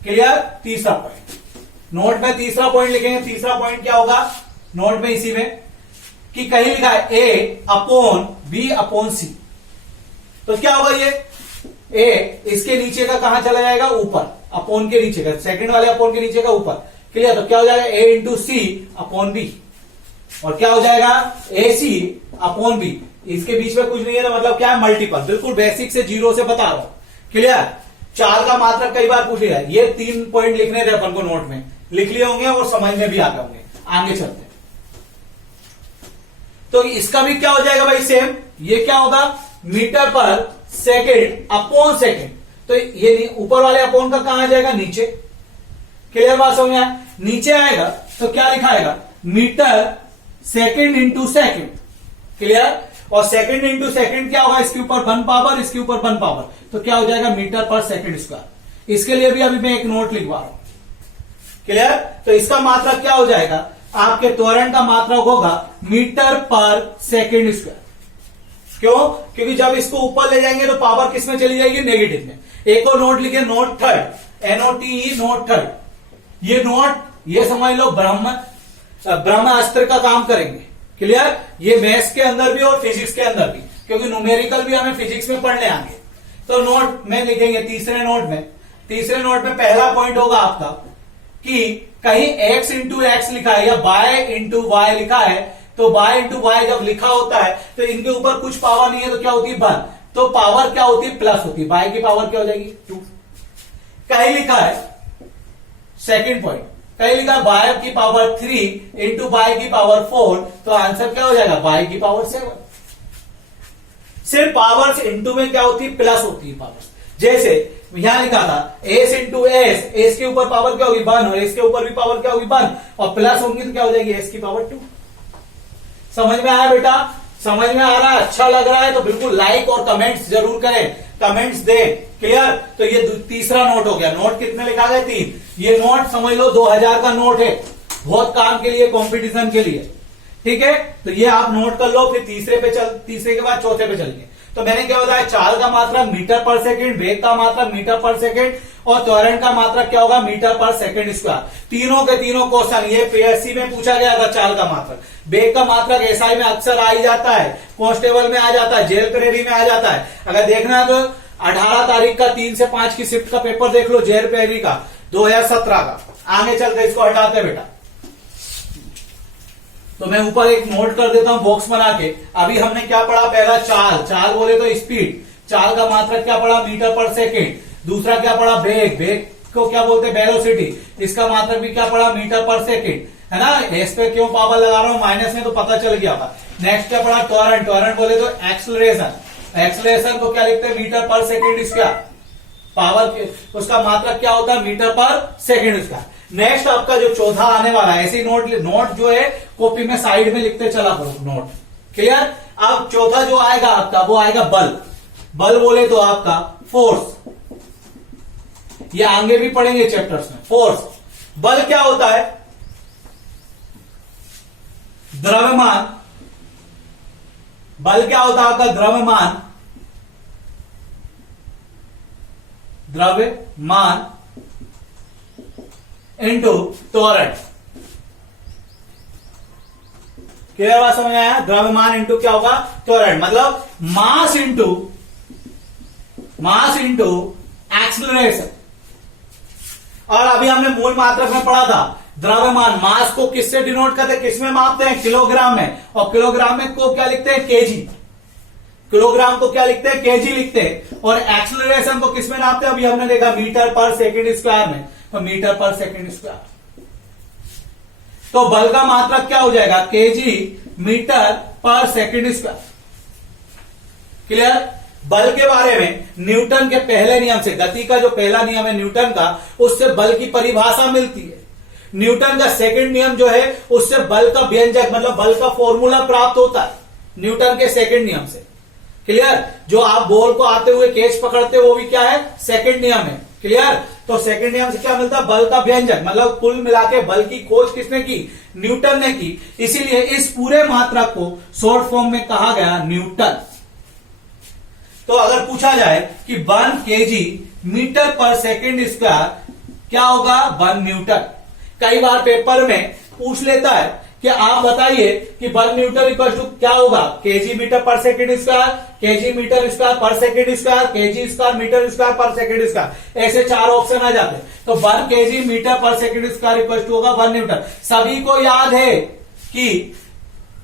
क्लियर? तीसरा पॉइंट नोट में, तीसरा पॉइंट लिखेंगे। तीसरा पॉइंट क्या होगा नोट में इसी में, कि कहीं लिखा है a अपॉन बी अपॉन सी। तो क्या होगा, ये a इसके नीचे का कहां चला जाएगा, ऊपर, अपॉन के नीचे का, सेकंड वाले अपॉन के नीचे का ऊपर। क्लियर? तो क्या हो जाएगा, a into c upon b, और क्या हो जाएगा, ए सी अपॉन बी। इसके बीच में कुछ नहीं है, तो मतलब क्या है, मल्टीपल। बिल्कुल बेसिक से, जीरो से बता रहा हूं। क्लियर? चार का मात्रक कई बार पूछ लिया है, ये 3 पॉइंट लिखने थे अपन को, नोट में लिख लिए होंगे और समझ में भी आ गए होंगे। आगे चलते हैं, तो इसका भी क्या हो जाएगा भाई, सेम। ये क्या होगा, मीटर पर सेकेंड अपॉन सेकेंड। तो ये ऊपर वाले अपॉन का कहां आ जाएगा, नीचे। क्लियर बात समझ में? नीचे आएगा तो क्या लिखाएगा, metre second into second. Clear? और सेकेंड इंटू सेकेंड क्या होगा, इसके ऊपर 1 पावर, इसके ऊपर 1 पावर, तो क्या हो जाएगा, मीटर पर सेकेंड स्क्वायर। इसके लिए भी अभी मैं एक नोट लिखवा रहा हूं। क्लियर? तो इसका मात्रक क्या हो जाएगा, आपके त्वरण का मात्रक होगा मीटर पर सेकेंड स्क्वायर। क्यों? क्योंकि जब इसको ऊपर ले जाएंगे तो पावर किस में चली जाएगी, नेगेटिव में। एक और नोट लिखे, note third, NOTE note third. ये नोट, ये समझ लो ब्रह्मास्त्र का काम करेंगे। क्लियर? ये मैथ्स के अंदर भी और फिजिक्स के अंदर भी, क्योंकि न्यूमेरिकल भी हमें फिजिक्स में पढ़ने आएंगे। तो नोट में लिखेंगे, तीसरे नोट में पहला पॉइंट होगा आपका कि कहीं x इंटू एक्स लिखा है या y इंटू वाई लिखा है, तो y इंटू वाई जब लिखा होता है तो इनके ऊपर कुछ पावर नहीं है, तो क्या होती है, 1। तो पावर क्या होती है, प्लस होती है। y की पावर क्या हो जाएगी, 2। कहीं लिखा है, सेकंड पॉइंट, कहीं लिखा है y की पावर 3 इंटू y की पावर 4, तो आंसर क्या हो जाएगा, y की पावर 7। सिर्फ पावर्स इंटू में क्या होती है, प्लस होती है पावर्स। जैसे यहां लिखा था एस इंटू एस के ऊपर पावर क्या होगी, 1, और एस के ऊपर भी पावर क्या होगी, 1, और प्लस होंगी तो क्या हो जाएगी, एस की पावर 2। समझ में आया बेटा? समझ में आ रहा है? अच्छा लग रहा है तो बिल्कुल लाइक और कमेंट्स जरूर करें, कमेंट्स दें। क्लियर? तो ये तीसरा नोट हो गया। नोट कितने लिखा गया, 3। ये नोट समझ लो 2000 का नोट है, बहुत काम के लिए, कंपटीशन के लिए। ठीक है? तो ये आप नोट कर लो, फिर तीसरे के बाद चौथे पे चलिए। तो मैंने क्या बताया, चाल का मात्रक मीटर पर सेकंड, वेग का मात्रक मीटर पर सेकंड, और त्वरण का मात्रक क्या होगा, मीटर पर सेकंड स्क्वायर। तीनों के तीनों क्वेश्चन ये PSC में पूछा गया था। चाल का मात्रक, वेग का मात्रक SI में अक्सर आ ही जाता है, कांस्टेबल में आ जाता है, जेल प्रेरी में आ जाता है। अगर देखना है तो 18 तारीख का 3 से 5 की शिफ्ट का पेपर देख लो, जेल प्रेरी का 2017 का। आगे चलते, इसको हटाते बेटा। तो मैं ऊपर एक नोट कर देता हूं बॉक्स बना के। अभी हमने क्या पढ़ा, पहला चाल बोले तो स्पीड, चाल का मात्रक क्या पढ़ा, मीटर पर सेकेंड। दूसरा क्या पढ़ा, वेग को क्या बोलते हैं, वेलोसिटी, इसका मात्रक भी क्या पढ़ा, मीटर पर सेकेंड, है ना। एस पे क्यों पावर लगा रहा हूं, माइनस में तो पता चल गया था। नेक्स्ट क्या पढ़ा, त्वरण बोले तो एक्सलरेशन को क्या लिखते हैं, मीटर पर सेकेंड स्क्वायर। पावर उसका मात्रक क्या होता है, मीटर पर सेकेंड स्क्वायर। नेक्स्ट आपका जो चौथा आने वाला है, ऐसी नोट जो है कॉपी में साइड में लिखते चला करो नोट। क्लियर? अब चौथा जो आएगा आपका, वो आएगा बल बोले तो आपका फोर्स। ये आगे भी पढ़ेंगे चैप्टर्स में। फोर्स, बल क्या होता है, द्रव्यमान। बल क्या होता है आपका, द्रव्यमान द्रव्यमान इंटू त्वरण। क्लियर बात समझ आया? द्रव्यमान इंटू क्या होगा? त्वरण। मतलब मास इंटू एक्सीलरेशन। और अभी हमने मूल मात्रक में पढ़ा था द्रव्यमान मास को किससे डिनोट करते हैं, किसमें मापते हैं? किलोग्राम में। और किलोग्राम में को क्या लिखते हैं? केजी। किलोग्राम को क्या लिखते हैं? केजी लिखते हैं। और एक्सीलरेशन को किसमें नापते हैं? अभी हमने देखा मीटर पर सेकंड स्क्वायर में, तो मीटर पर सेकंड स्क्वायर। तो बल का मात्रक क्या हो जाएगा? केजी मीटर पर सेकंड स्क्वायर। क्लियर? बल के बारे में न्यूटन के पहले नियम से, गति का जो पहला नियम है न्यूटन का, उससे बल की परिभाषा मिलती है। न्यूटन का सेकंड नियम जो है उससे बल का व्यंजक मतलब बल का फॉर्मूला प्राप्त होता है न्यूटन के सेकंड नियम से। क्लियर? जो आप बॉल को आते हुए कैच पकड़ते हो वो भी क्या है? सेकंड नियम है। क्लियर? तो सेकंड नियम से क्या मिलता है? बल का व्यंजक। मतलब कुल मिलाके बल की खोज किसने की? न्यूटन ने की। इसीलिए इस पूरे मात्रक को शॉर्ट फॉर्म में कहा गया न्यूटन। तो अगर पूछा जाए कि 1 केजी मीटर पर सेकंड स्क्वायर क्या होगा? 1 न्यूटन। कई बार पेपर में पूछ लेता है कि आप बताइए कि 1 न्यूटन इक्वल टू क्या होगा? केजी मीटर पर second square, KG metre square पर second square, KG square metre square पर सेकंड स्क्वायर, ऐसे 4 ऑप्शन आ जाते हैं। तो 1 केजी मीटर पर सेकंड स्क्वायर इक्वल टू होगा 1 न्यूटन। सभी को याद है कि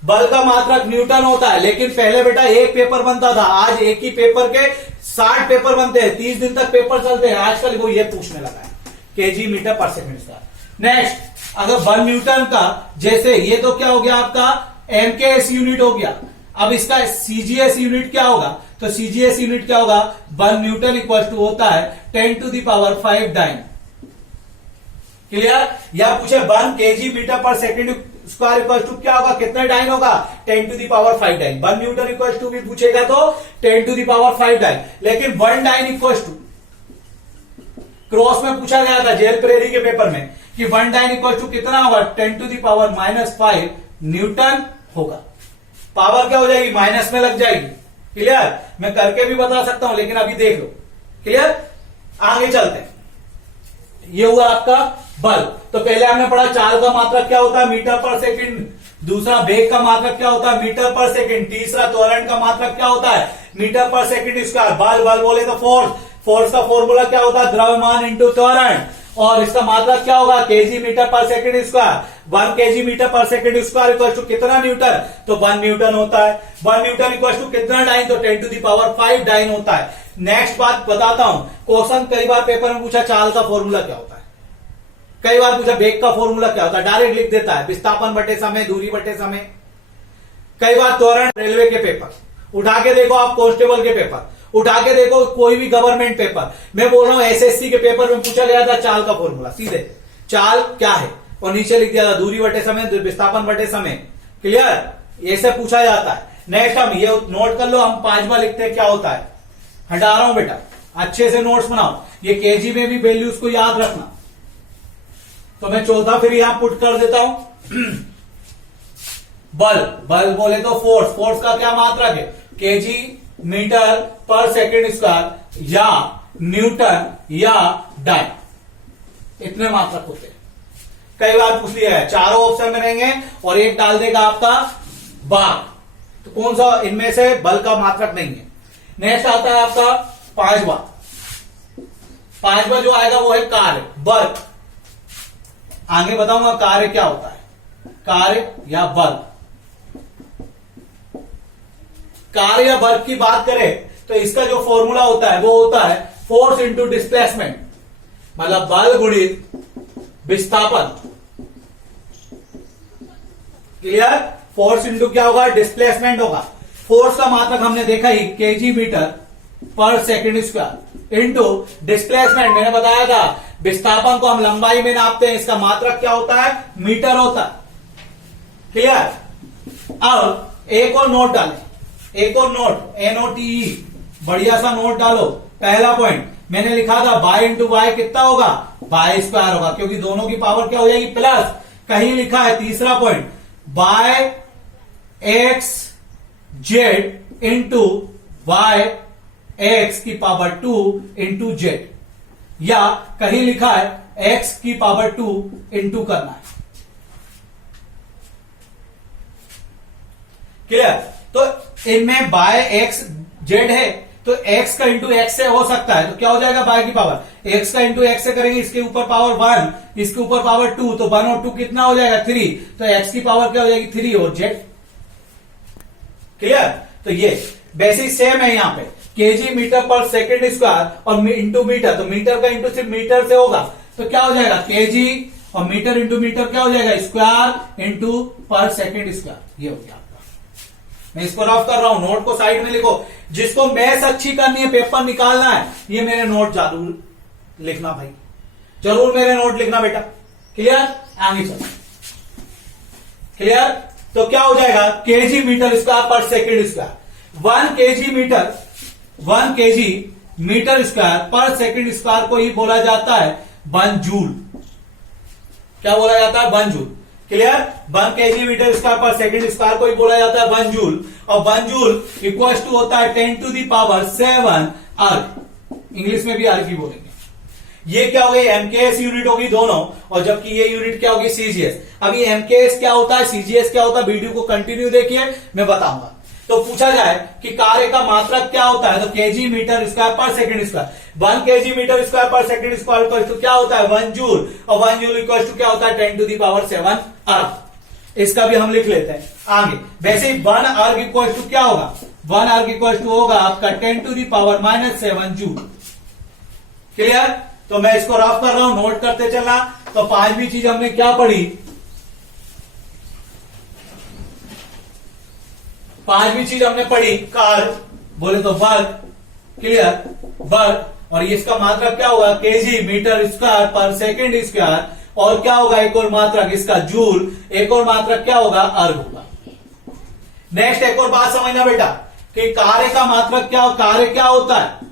बल का मात्रक न्यूटन होता है, लेकिन पहले बेटा एक पेपर बनता था, आज एक ही पेपर के 60 पेपर बनते हैं, 30 दिन तक पेपर चलते हैं। आजकल वो ये पूछने लगा है केजी मीटर पर सेकंड स्क्वायर। नेक्स्ट, अगर 1 न्यूटन का, जैसे ये तो क्या हो गया आपका एमकेएस यूनिट हो गया, अब इसका सीजीएस यूनिट क्या होगा? तो सीजीएस यूनिट क्या होगा? 1 न्यूटन इक्वल टू होता है 10⁵ डाइन। क्लियर? या पूछे 1 केजी मीटर पर सेकंड स्क्वायर इक्वल टू क्या होगा? कितना डाइन होगा? 10⁵ डाइन। 1 न्यूटन इक्वल टू भी पूछेगा तो 10⁵ डाइन। लेकिन 1 डाइन इक्वल टू क्रॉस में पूछा गया था जेल प्रेरी के पेपर में कि 1 डाइन इक्वल टू कितना होगा? 10⁻⁻5 न्यूटन होगा। पावर क्या हो जाएगी? माइनस में लग जाएगी। क्लियर? मैं करके भी बता सकता हूं, लेकिन अभी देख लो। क्लियर? आगे चलते हैं। ये हुआ आपका बल। तो पहले हमने पढ़ा चाल का मात्रक क्या होता है? मीटर पर सेकंड। दूसरा वेग का मात्रक क्या होता है? मीटर पर सेकंड। तीसरा त्वरण का मात्रक क्या होता है? मीटर पर सेकंड स्क्वायर। बल बोले तो फोर्स का फॉर्मूला क्या होता है? द्रव्यमान इंटू त्वरण। और इसका मात्रक क्या होगा? केजी मीटर पर सेकंड स्क्वायर। 1 केजी मीटर पर सेकंड स्क्वायर इक्वल टू कितना न्यूटन? तो 1 न्यूटन होता है। 1 न्यूटन इक्वल टू कितना डाइन? तो 10⁵ डाइन होता है। नेक्स्ट बात बताता हूं, क्वेश्चन कई बार पेपर में पूछा चाल का फॉर्मूला क्या होता है, कई बार पूछा वेग का फॉर्मूला क्या होता है, डायरेक्ट लिख देता है विस्थापन बटे समय, दूरी बटे समय। कई बार त्वरण, रेलवे के पेपर उठा के देखो, आप कांस्टेबल के पेपर उठा के देखो, कोई भी गवर्नमेंट पेपर, मैं बोल रहा हूं एसएससी के पेपर में पूछा गया था चाल का फॉर्मूला, सीधे चाल क्या है और नीचे लिख दिया था दूरी बटे समय, विस्थापन बटे समय। क्लियर? ऐसे पूछा जाता है। नेक्स्ट हम ये नोट कर लो, हम 5 बार लिखते हैं क्या होता है। हटा रहा हूं बेटा, अच्छे से नोट्स बनाओ, ये केजी में भी वैल्यूज को याद रखना। तो मैं चौथा फिर यहां पुट कर देता हूं। बल बोले तो फोर्स का क्या मात्रक है? केजी मीटर पर सेकंड स्क्वायर या न्यूटन या डाइन, इतने मात्रक होते हैं। कई बार पूछ लिया है, चारों ऑप्शन में रहेंगे और एक डाल देगा आपका बार, तो कौन सा इनमें से बल का मात्रक नहीं है। नेक्स्ट आता है आपका 5वां जो आएगा वो है कार्य, वर्क। आगे बताऊंगा कार्य क्या होता है, कार्य या वर्क। कार्य या वर्क की बात करें तो इसका जो फॉर्मूला होता है वो होता है फोर्स इंटू डिस्प्लेसमेंट, मतलब बल गुणित विस्थापन। क्लियर? फोर्स इंटू क्या होगा? डिस्प्लेसमेंट होगा। फोर्स का मात्रक हमने देखा ही केजी मीटर पर सेकंड स्क्वायर इंटू डिस्प्लेसमेंट, मैंने बताया था विस्थापन को हम लंबाई में नापते हैं, इसका मात्रक क्या होता है? मीटर होता है। क्लियर? अब एक और नोट डालें, एक और नोट, NOTE, बढ़िया सा नोट डालो। पहला पॉइंट मैंने लिखा था बाय इंटू बाय कितना होगा? बाय स्क्वायर होगा, क्योंकि दोनों की पावर क्या हो जाएगी? प्लस। कहीं लिखा है तीसरा point by x z into y x की पावर 2 इंटू जेड, या कहीं लिखा है x की पावर 2 इंटू करना है। क्लियर? तो इनमें बाय एक्स जेड है, तो x का इंटू एक्स से हो सकता है, तो क्या हो जाएगा बाय की पावर x का इंटू एक्स से करेंगे, इसके ऊपर पावर 1, इसके ऊपर पावर 2, तो 1 और 2 कितना हो जाएगा 3, तो x की पावर क्या हो जाएगी 3 और z। क्लियर? तो ये बेसिक सेम है यहाँ पे, केजी मीटर पर सेकेंड स्क्वायर और इंटू मीटर, तो मीटर का इंटू सिर्फ मीटर से होगा, तो क्या हो जाएगा केजी और मीटर इंटू मीटर क्या हो जाएगा स्क्वायर इंटू पर सेकेंड स्क्वायर। ये हो गया आपका। मैं इसको रफ कर रहा हूं, नोट को साइड में लिखो। जिसको मैथ्स अच्छी करनी है, पेपर निकालना है, ये मेरे नोट जरूर लिखना भाई, जरूर मेरे नोट लिखना बेटा। क्लियर? आगे चलो। क्लियर? तो क्या हो जाएगा kg metre square per second square. 1 KG metre square per second square को ही बोला जाता है 1 जूल। क्या बोला जाता है 1 joule. Clear? 1 KG metre square per second square को ही बोला जाता है 1 जूल, और 1 जूल इक्वल टू होता है 10 टू द पावर 7 अर्ग। इंग्लिश में भी अर्ग ही बोलेंगे। ये क्या हो गई एमकेएस यूनिट होगी दोनों, और जबकि ये यूनिट क्या होगी सीजीएस। अभी एमकेएस क्या होता है, सीजीएस क्या होता है, वीडियो को कंटिन्यू देखिए, मैं बताऊंगा। तो पूछा जाए कि कार्य का मात्रक क्या होता है, तो kg metre square per second square. 1 KG metre square per second square तो क्या होता है 1 जूल, और 1 जूल इक्वल टू क्या होता है 10 टू द पावर 7 अर्ग। इसका भी हम लिख लेते हैं आगे। वैसे 1 अर्ग इक्वल टू क्या होगा, 1 अर्ग इक्वल टू होगा आपका 10 to the power -7 joule. Clear? तो मैं इसको रफ कर रहा हूं, नोट करते चलना। तो पांचवी चीज हमने क्या पढ़ी, पांचवी चीज हमने पढ़ी कार्य, बोले तो वर्ग। क्लियर? वर्ग, और इसका मात्रक क्या होगा KG metre square per second square, और क्या होगा एक और मात्रक इसका जूल, एक और मात्रक क्या होगा अर्ग होगा। नेक्स्ट एक और बात समझना बेटा कि कार्य का मात्रक क्या, कार्य क्या होता है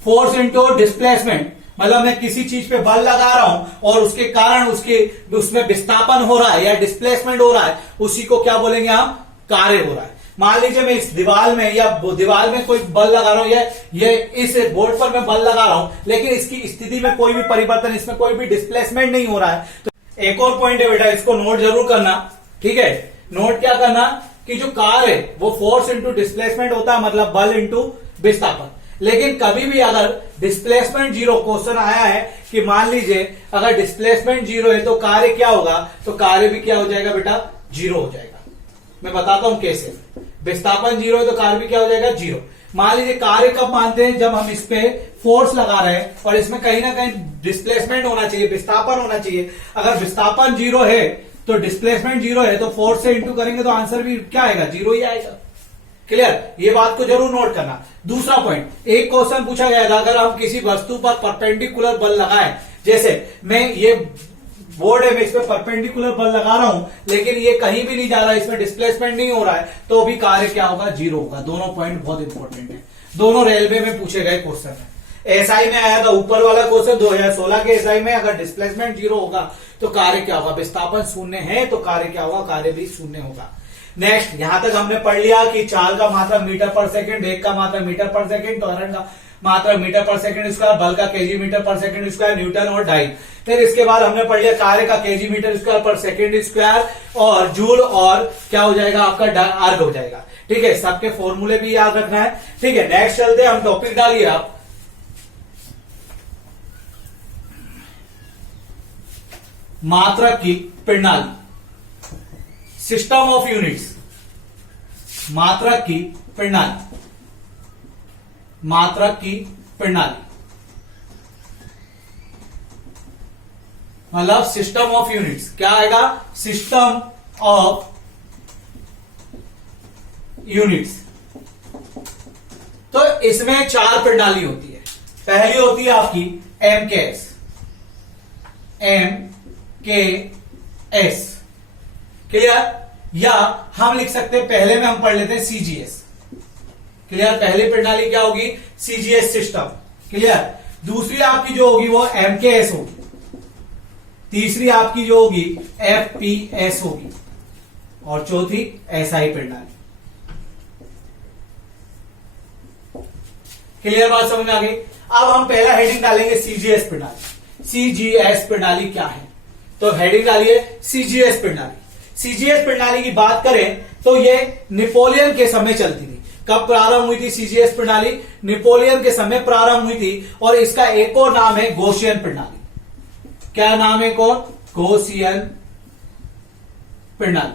फोर्स इंटू डिस्प्लेसमेंट। मतलब मैं किसी चीज पे बल लगा रहा हूं और उसके कारण उसमें विस्थापन हो रहा है या डिस्प्लेसमेंट हो रहा है, उसी को क्या बोलेंगे हम कार्य हो रहा है। मान लीजिए मैं इस दीवार में या दीवार में कोई बल लगा रहा हूं, ये इस बोर्ड पर मैं बल लगा रहा हूं, लेकिन इसकी स्थिति में कोई भी परिवर्तन, इसमें कोई भी डिस्प्लेसमेंट नहीं हो रहा है। तो एक और पॉइंट है बेटा, इसको नोट जरूर करना। ठीक है? नोट क्या करना कि जो कार्य है वो फोर्स इंटू डिस्प्लेसमेंट होता है, मतलब बल इंटू विस्थापन। लेकिन कभी भी अगर डिस्प्लेसमेंट जीरो, क्वेश्चन आया है कि मान लीजिए अगर डिस्प्लेसमेंट जीरो है तो कार्य क्या होगा, तो कार्य भी क्या हो जाएगा बेटा जीरो हो जाएगा। मैं बताता हूं कैसे। विस्थापन जीरो है तो कार्य भी क्या हो जाएगा जीरो। मान लीजिए कार्य कब मानते हैं, जब हम इस पे फोर्स लगा रहे हैं और इसमें कहीं ना कहीं डिस्प्लेसमेंट होना चाहिए, विस्थापन होना चाहिए। अगर विस्थापन जीरो है तो डिस्प्लेसमेंट जीरो है, तो फोर्स से इंटू करेंगे तो आंसर भी क्या आएगा जीरो ही आएगा। क्लियर? ये बात को जरूर नोट करना। दूसरा पॉइंट, एक क्वेश्चन पूछा गया था, अगर हम किसी वस्तु पर परपेंडिकुलर बल लगाएं, जैसे मैं ये बोर्ड है, मैं इस पर परपेंडिकुलर बल लगा रहा हूं, लेकिन ये कहीं भी नहीं जा रहा है, इसमें डिस्प्लेसमेंट नहीं हो रहा है, तो भी कार्य क्या होगा जीरो होगा। दोनों पॉइंट बहुत इंपॉर्टेंट है, दोनों रेलवे में पूछे गए क्वेश्चन है। एसआई में आया था ऊपर वाला क्वेश्चन 2016 के एसआई में, अगर डिस्प्लेसमेंट जीरो होगा तो कार्य क्या होगा, विस्थापन शून्य है तो कार्य क्या होगा, कार्य भी शून्य होगा। नेक्स्ट, यहां तक हमने पढ़ लिया कि चाल का मात्रक मीटर पर सेकंड, वेग का मात्रक मीटर पर सेकंड, त्वरण का मात्रक मीटर पर सेकंड स्क्वायर, बल का केजी मीटर पर सेकंड स्क्वायर, न्यूटन और डाई। फिर इसके बाद हमने पढ़ लिया कार्य का केजी मीटर स्क्वायर पर सेकंड स्क्वायर और जूल, और क्या हो जाएगा आपका अर्ग हो जाएगा। ठीक है? सबके फॉर्मूले भी याद रखना है। ठीक है? नेक्स्ट चलते हम, टॉपिक डालिए आप। मात्रक की प्रणाली, सिस्टम ऑफ यूनिट्स। मात्रक की प्रणाली, मात्रक की प्रणाली मतलब सिस्टम ऑफ यूनिट्स। क्या आएगा, सिस्टम ऑफ यूनिट्स। तो इसमें 4 प्रणाली होती है। पहली होती है आपकी एमकेएस, एमकेएस। क्लियर? या हम लिख सकते हैं, पहले में हम पढ़ लेते हैं सीजीएस। क्लियर? पहली प्रणाली क्या होगी, सीजीएस सिस्टम। क्लियर? दूसरी आपकी जो होगी वो एमकेएस होगी, तीसरी आपकी जो होगी एफपीएस होगी, और चौथी एसआई प्रणाली। क्लियर बात समझ में आ गई? अब हम पहला हेडिंग डालेंगे सीजीएस प्रणाली। सीजीएस प्रणाली क्या है, तो हेडिंग डालिए सीजीएस प्रणाली। सीजीएस प्रणाली की बात करें तो ये नेपोलियन के समय चलती थी। कब प्रारंभ हुई थी सीजीएस प्रणाली? नेपोलियन के समय प्रारंभ हुई थी, और इसका एक और नाम है गॉसियन प्रणाली। क्या नाम है? कौन? गॉसियन प्रणाली।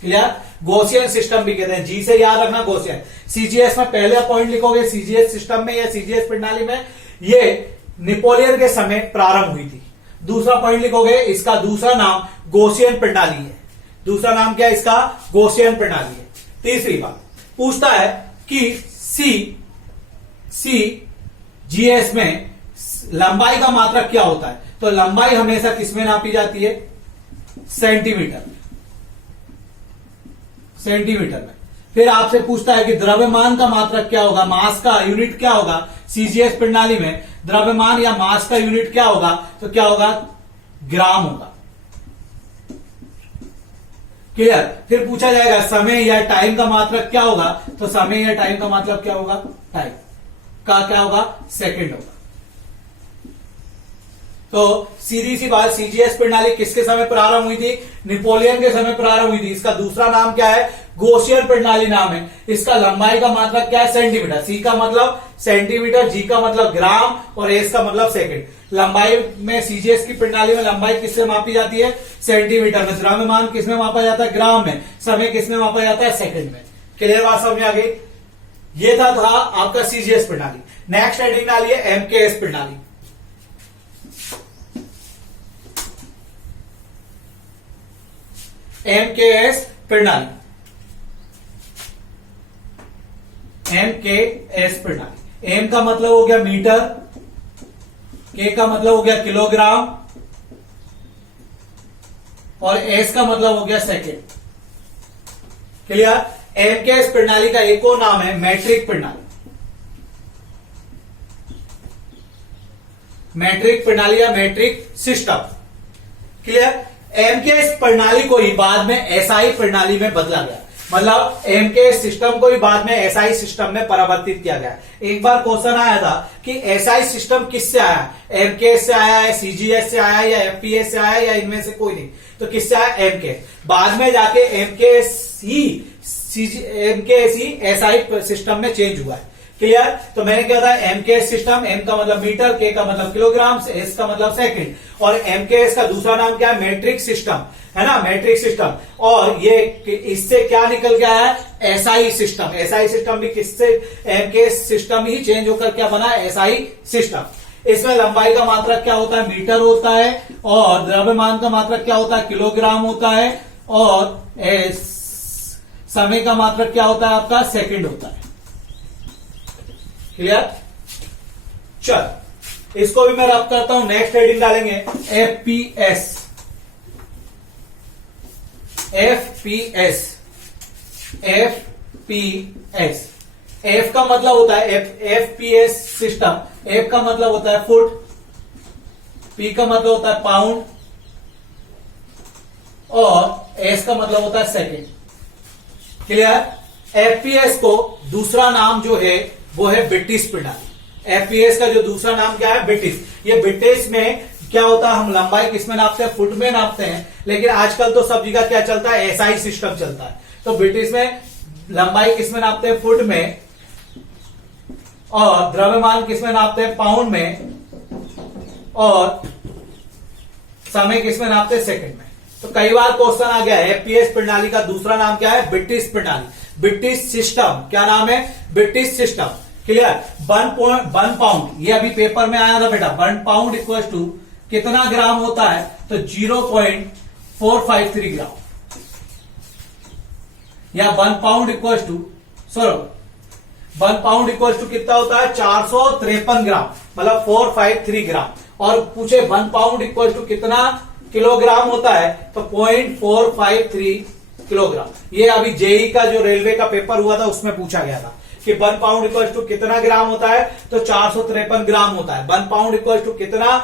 क्लियर? गॉसियन सिस्टम भी कहते हैं, जी से याद रखना गॉसियन। सीजीएस में पहले पॉइंट लिखोगे सीजीएस सिस्टम में या सीजीएस प्रणाली में, ये नेपोलियन के समय प्रारंभ हुई थी। दूसरा पॉइंट लिखोगे, इसका दूसरा नाम गॉसियन प्रणाली है। दूसरा नाम क्या है इसका? गॉसियन प्रणाली है। तीसरी बात पूछता है कि जीएस में लंबाई का मात्रक क्या होता है, तो लंबाई हमेशा किसमें नापी जाती है? सेंटीमीटर में। फिर आपसे पूछता है कि द्रव्यमान का मात्रक क्या होगा, मास का यूनिट क्या होगा? सीजीएस प्रणाली में द्रव्यमान या मास का यूनिट क्या होगा, तो क्या होगा? ग्राम होगा। क्लियर? फिर पूछा जाएगा समय या टाइम का मात्रक क्या होगा, तो समय या टाइम का मतलब क्या होगा? टाइम का क्या होगा? सेकंड होगा। तो सीधी सी बात, सीजीएस प्रणाली किसके समय प्रारंभ हुई थी? नेपोलियन के समय प्रारंभ हुई थी। इसका दूसरा नाम क्या है? गॉसियन प्रणाली नाम है। इसका लंबाई का मात्रक क्या है? सेंटीमीटर। सी का मतलब सेंटीमीटर, जी का मतलब ग्राम, और एस का मतलब सेकंड। लंबाई में सीजीएस की प्रणाली में लंबाई किससे मापी जाती है? सेंटीमीटर में। द्रव्यमान किसमें मापा जाता है? ग्राम में। समय किसमें मापा जाता है? सेकंड में। क्लियर बात समझ में आ गई? ये था आपका सीजीएस प्रणाली। नेक्स्ट हेडिंग डालिए एमकेएस प्रणाली। एमकेएस प्रणाली। एमकेएस प्रणाली। एम का मतलब हो गया मीटर, के का मतलब हो गया किलोग्राम, और एस का मतलब हो गया सेकेंड। क्लियर? एमकेएस प्रणाली का एक और नाम है मैट्रिक प्रणाली। मैट्रिक प्रणाली या मैट्रिक सिस्टम। क्लियर? एमकेएस प्रणाली को ही बाद में एसआई प्रणाली में बदला गया, मतलब एमकेएस सिस्टम को ही बाद में एसआई सिस्टम में परिवर्तित किया गया। एक बार क्वेश्चन आया था कि एसआई सिस्टम किससे आया? एमकेएस से आया है, सीजीएस से आया, या एफपीएस से आया, या इनमें से कोई नहीं? तो किससे आया? एमकेएस। बाद में जाके एमकेएस ही एसआई सिस्टम में चेंज हुआ है। क्लियर? तो मैंने क्या था? एमकेएस सिस्टम, एम का मतलब मीटर, के का मतलब किलोग्राम, एस का मतलब सेकंड, और एमकेएस का दूसरा नाम क्या है? मैट्रिक सिस्टम, है ना? Matric system. और ये इससे क्या निकल के आया? SI system. एसआई सिस्टम भी किससे? एमकेएस सिस्टम ही चेंज होकर क्या बना? SI system. इसमें लंबाई का मात्रक क्या होता है? मीटर होता है, और द्रव्यमान का मात्रक क्या होता है? किलोग्राम होता है, और समय का मात्रक क्या होता है आपका? सेकंड होता है। क्लियर? चल इसको भी मैं रब करता हूं। नेक्स्ट हेडिंग डालेंगे एफपीएस। एफपीएस। एफपीएस। एफ का मतलब होता है एफपीएस सिस्टम। एफ का मतलब होता है फुट, पी का मतलब होता है पाउंड, और एस का मतलब होता है सेकंड। क्लियर? एफपीएस को दूसरा नाम जो है वो है ब्रिटिश प्रणाली। एफपीएस का जो दूसरा नाम क्या है? ब्रिटिश। ये ब्रिटिश में क्या होता है? हम लंबाई किसमें नापते हैं? फुट में नापते हैं, लेकिन आजकल तो सब जगह क्या चलता है? एसआई सिस्टम चलता है। तो ब्रिटिश में लंबाई किसमें नापते हैं? फुट में, और द्रव्यमान किसमें नापते हैं? पाउंड में, और समय किसमें नापते हैं? सेकंड में। तो कई बार क्वेश्चन आ गया है एफपीएस प्रणाली का दूसरा नाम क्या है? ब्रिटिश प्रणाली, ब्रिटिश सिस्टम। क्या नाम है? British system. क्लियर? 1 पाउंड, ये अभी पेपर में आया था बेटा। 1 पाउंड इक्वल टू कितना ग्राम होता है? तो 0.453 ग्राम, या 1 pound equal to 1 pound equal to कितना होता है? 453 ग्राम, मतलब 453 ग्राम। और पूछे 1 पाउंड इक्वल टू कितना किलोग्राम होता है? तो 0.453 किलोग्राम। ये अभी जेई का जो रेलवे का पेपर हुआ था उसमें पूछा गया था कि 1 पाउंड इक्वल टू कितना ग्राम होता है? तो 453 ग्राम होता है। 1 पाउंड इक्वल टू कितना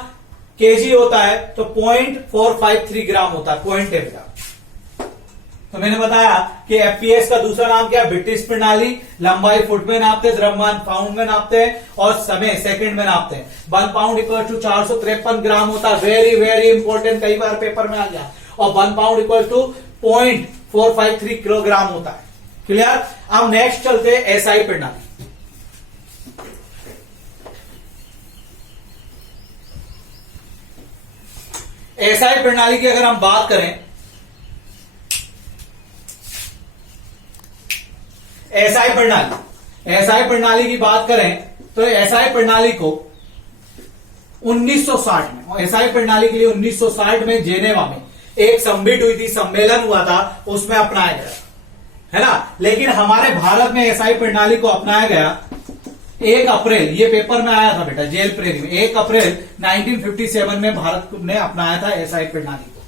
केजी होता है? तो 0.453 ग्राम होता है, 0.10 ग्राम। तो मैंने बताया कि एफपीएस का दूसरा नाम क्या है, ब्रिटिश प्रणाली। लंबाई फुट में नापते हैं, द्रव्यमान पाउंड में नापते हैं और समय सेकंड में नापते हैं। 1 पाउंड इक्वल टू 453 ग्राम होता है। वेरी वेरी इंपॉर्टेंट, कई बार पेपर में आ गया। और 1 पाउंड इक्वल टू 0.453 किलोग्राम होता है। क्लियर। अब नेक्स्ट चलते हैं एसआई प्रणाली। एसआई प्रणाली की अगर हम बात करें, एसआई प्रणाली की बात करें तो एसआई प्रणाली को 1960 में, एसआई प्रणाली के लिए 1960 में जेनेवा में एक सम्मिट हुई थी, सम्मेलन हुआ था, उसमें अपनाया गया, है ना। लेकिन हमारे भारत में एसआई प्रणाली को अपनाया गया 1 अप्रैल, ये पेपर में आया था बेटा जेल प्रेरी में, 1 अप्रैल 1957 में भारत ने अपनाया था एसआई प्रणाली को।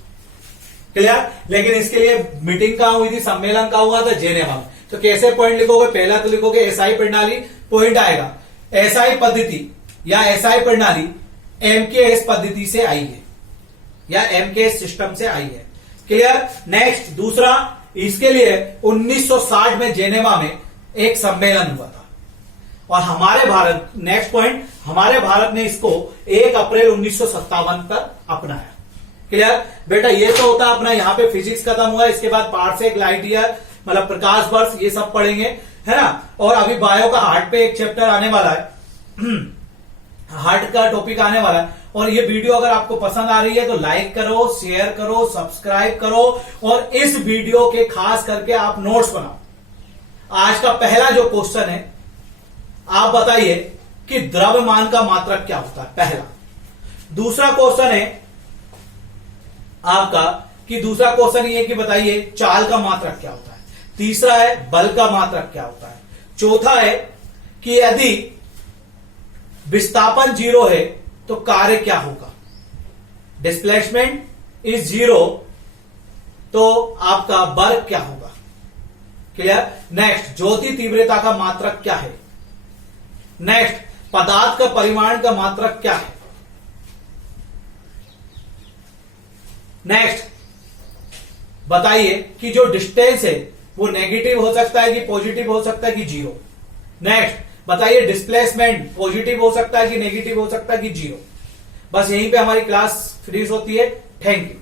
क्लियर। लेकिन इसके लिए मीटिंग कहां हुई थी, सम्मेलन का हुआ था जेनेवा में। तो कैसे पॉइंट लिखोगे, पहला तो लिखोगे एसआई प्रणाली, पॉइंट आएगा एसआई पद्धति या एसआई प्रणाली एमकेएस पद्धति से आई है या एमकेएस सिस्टम से आई है। क्लियर। नेक्स्ट दूसरा, इसके लिए 1960 में जेनेवा में एक सम्मेलन हुआ था और हमारे भारत, नेक्स्ट पॉइंट, हमारे भारत ने इसको 1 अप्रैल 1957 पर अपनाया। क्लियर। बेटा ये तो होता है अपना, यहां पे फिजिक्स खत्म हुआ, इसके बाद पार्सेक, लाइट ईयर मतलब प्रकाश वर्ष, ये सब पढ़ेंगे, है ना। और अभी बायो का हार्ट पे एक चैप्टर आने वाला है, हार्ट का टॉपिक आने वाला है। और ये वीडियो अगर आपको पसंद आ रही है तो लाइक करो, शेयर करो, सब्सक्राइब करो और इस वीडियो के खास करके आप नोट्स बनाओ। आज का पहला जो क्वेश्चन है, आप बताइए कि द्रव्यमान का मात्रक क्या होता है, पहला। दूसरा क्वेश्चन है आपका कि दूसरा क्वेश्चन ये कि बताइए चाल का मात्रक क्या होता है। तीसरा है बल का मात्रक क्या होता है। चौथा है कि यदि विस्थापन 0 है तो कार्य क्या होगा, डिस्प्लेसमेंट इज 0 तो आपका वर्क क्या होगा। क्लियर। नेक्स्ट, ज्योति तीव्रता का मात्रक क्या है। नेक्स्ट, पदार्थ का परिमाण का मात्रक क्या है। नेक्स्ट, बताइए कि जो डिस्टेंस है वो नेगेटिव हो सकता है कि पॉजिटिव हो सकता है कि 0। नेक्स्ट, बताइए डिस्प्लेसमेंट पॉजिटिव हो सकता है कि नेगेटिव हो सकता है कि 0। बस यहीं पे हमारी क्लास फिनिश होती है। Thank you.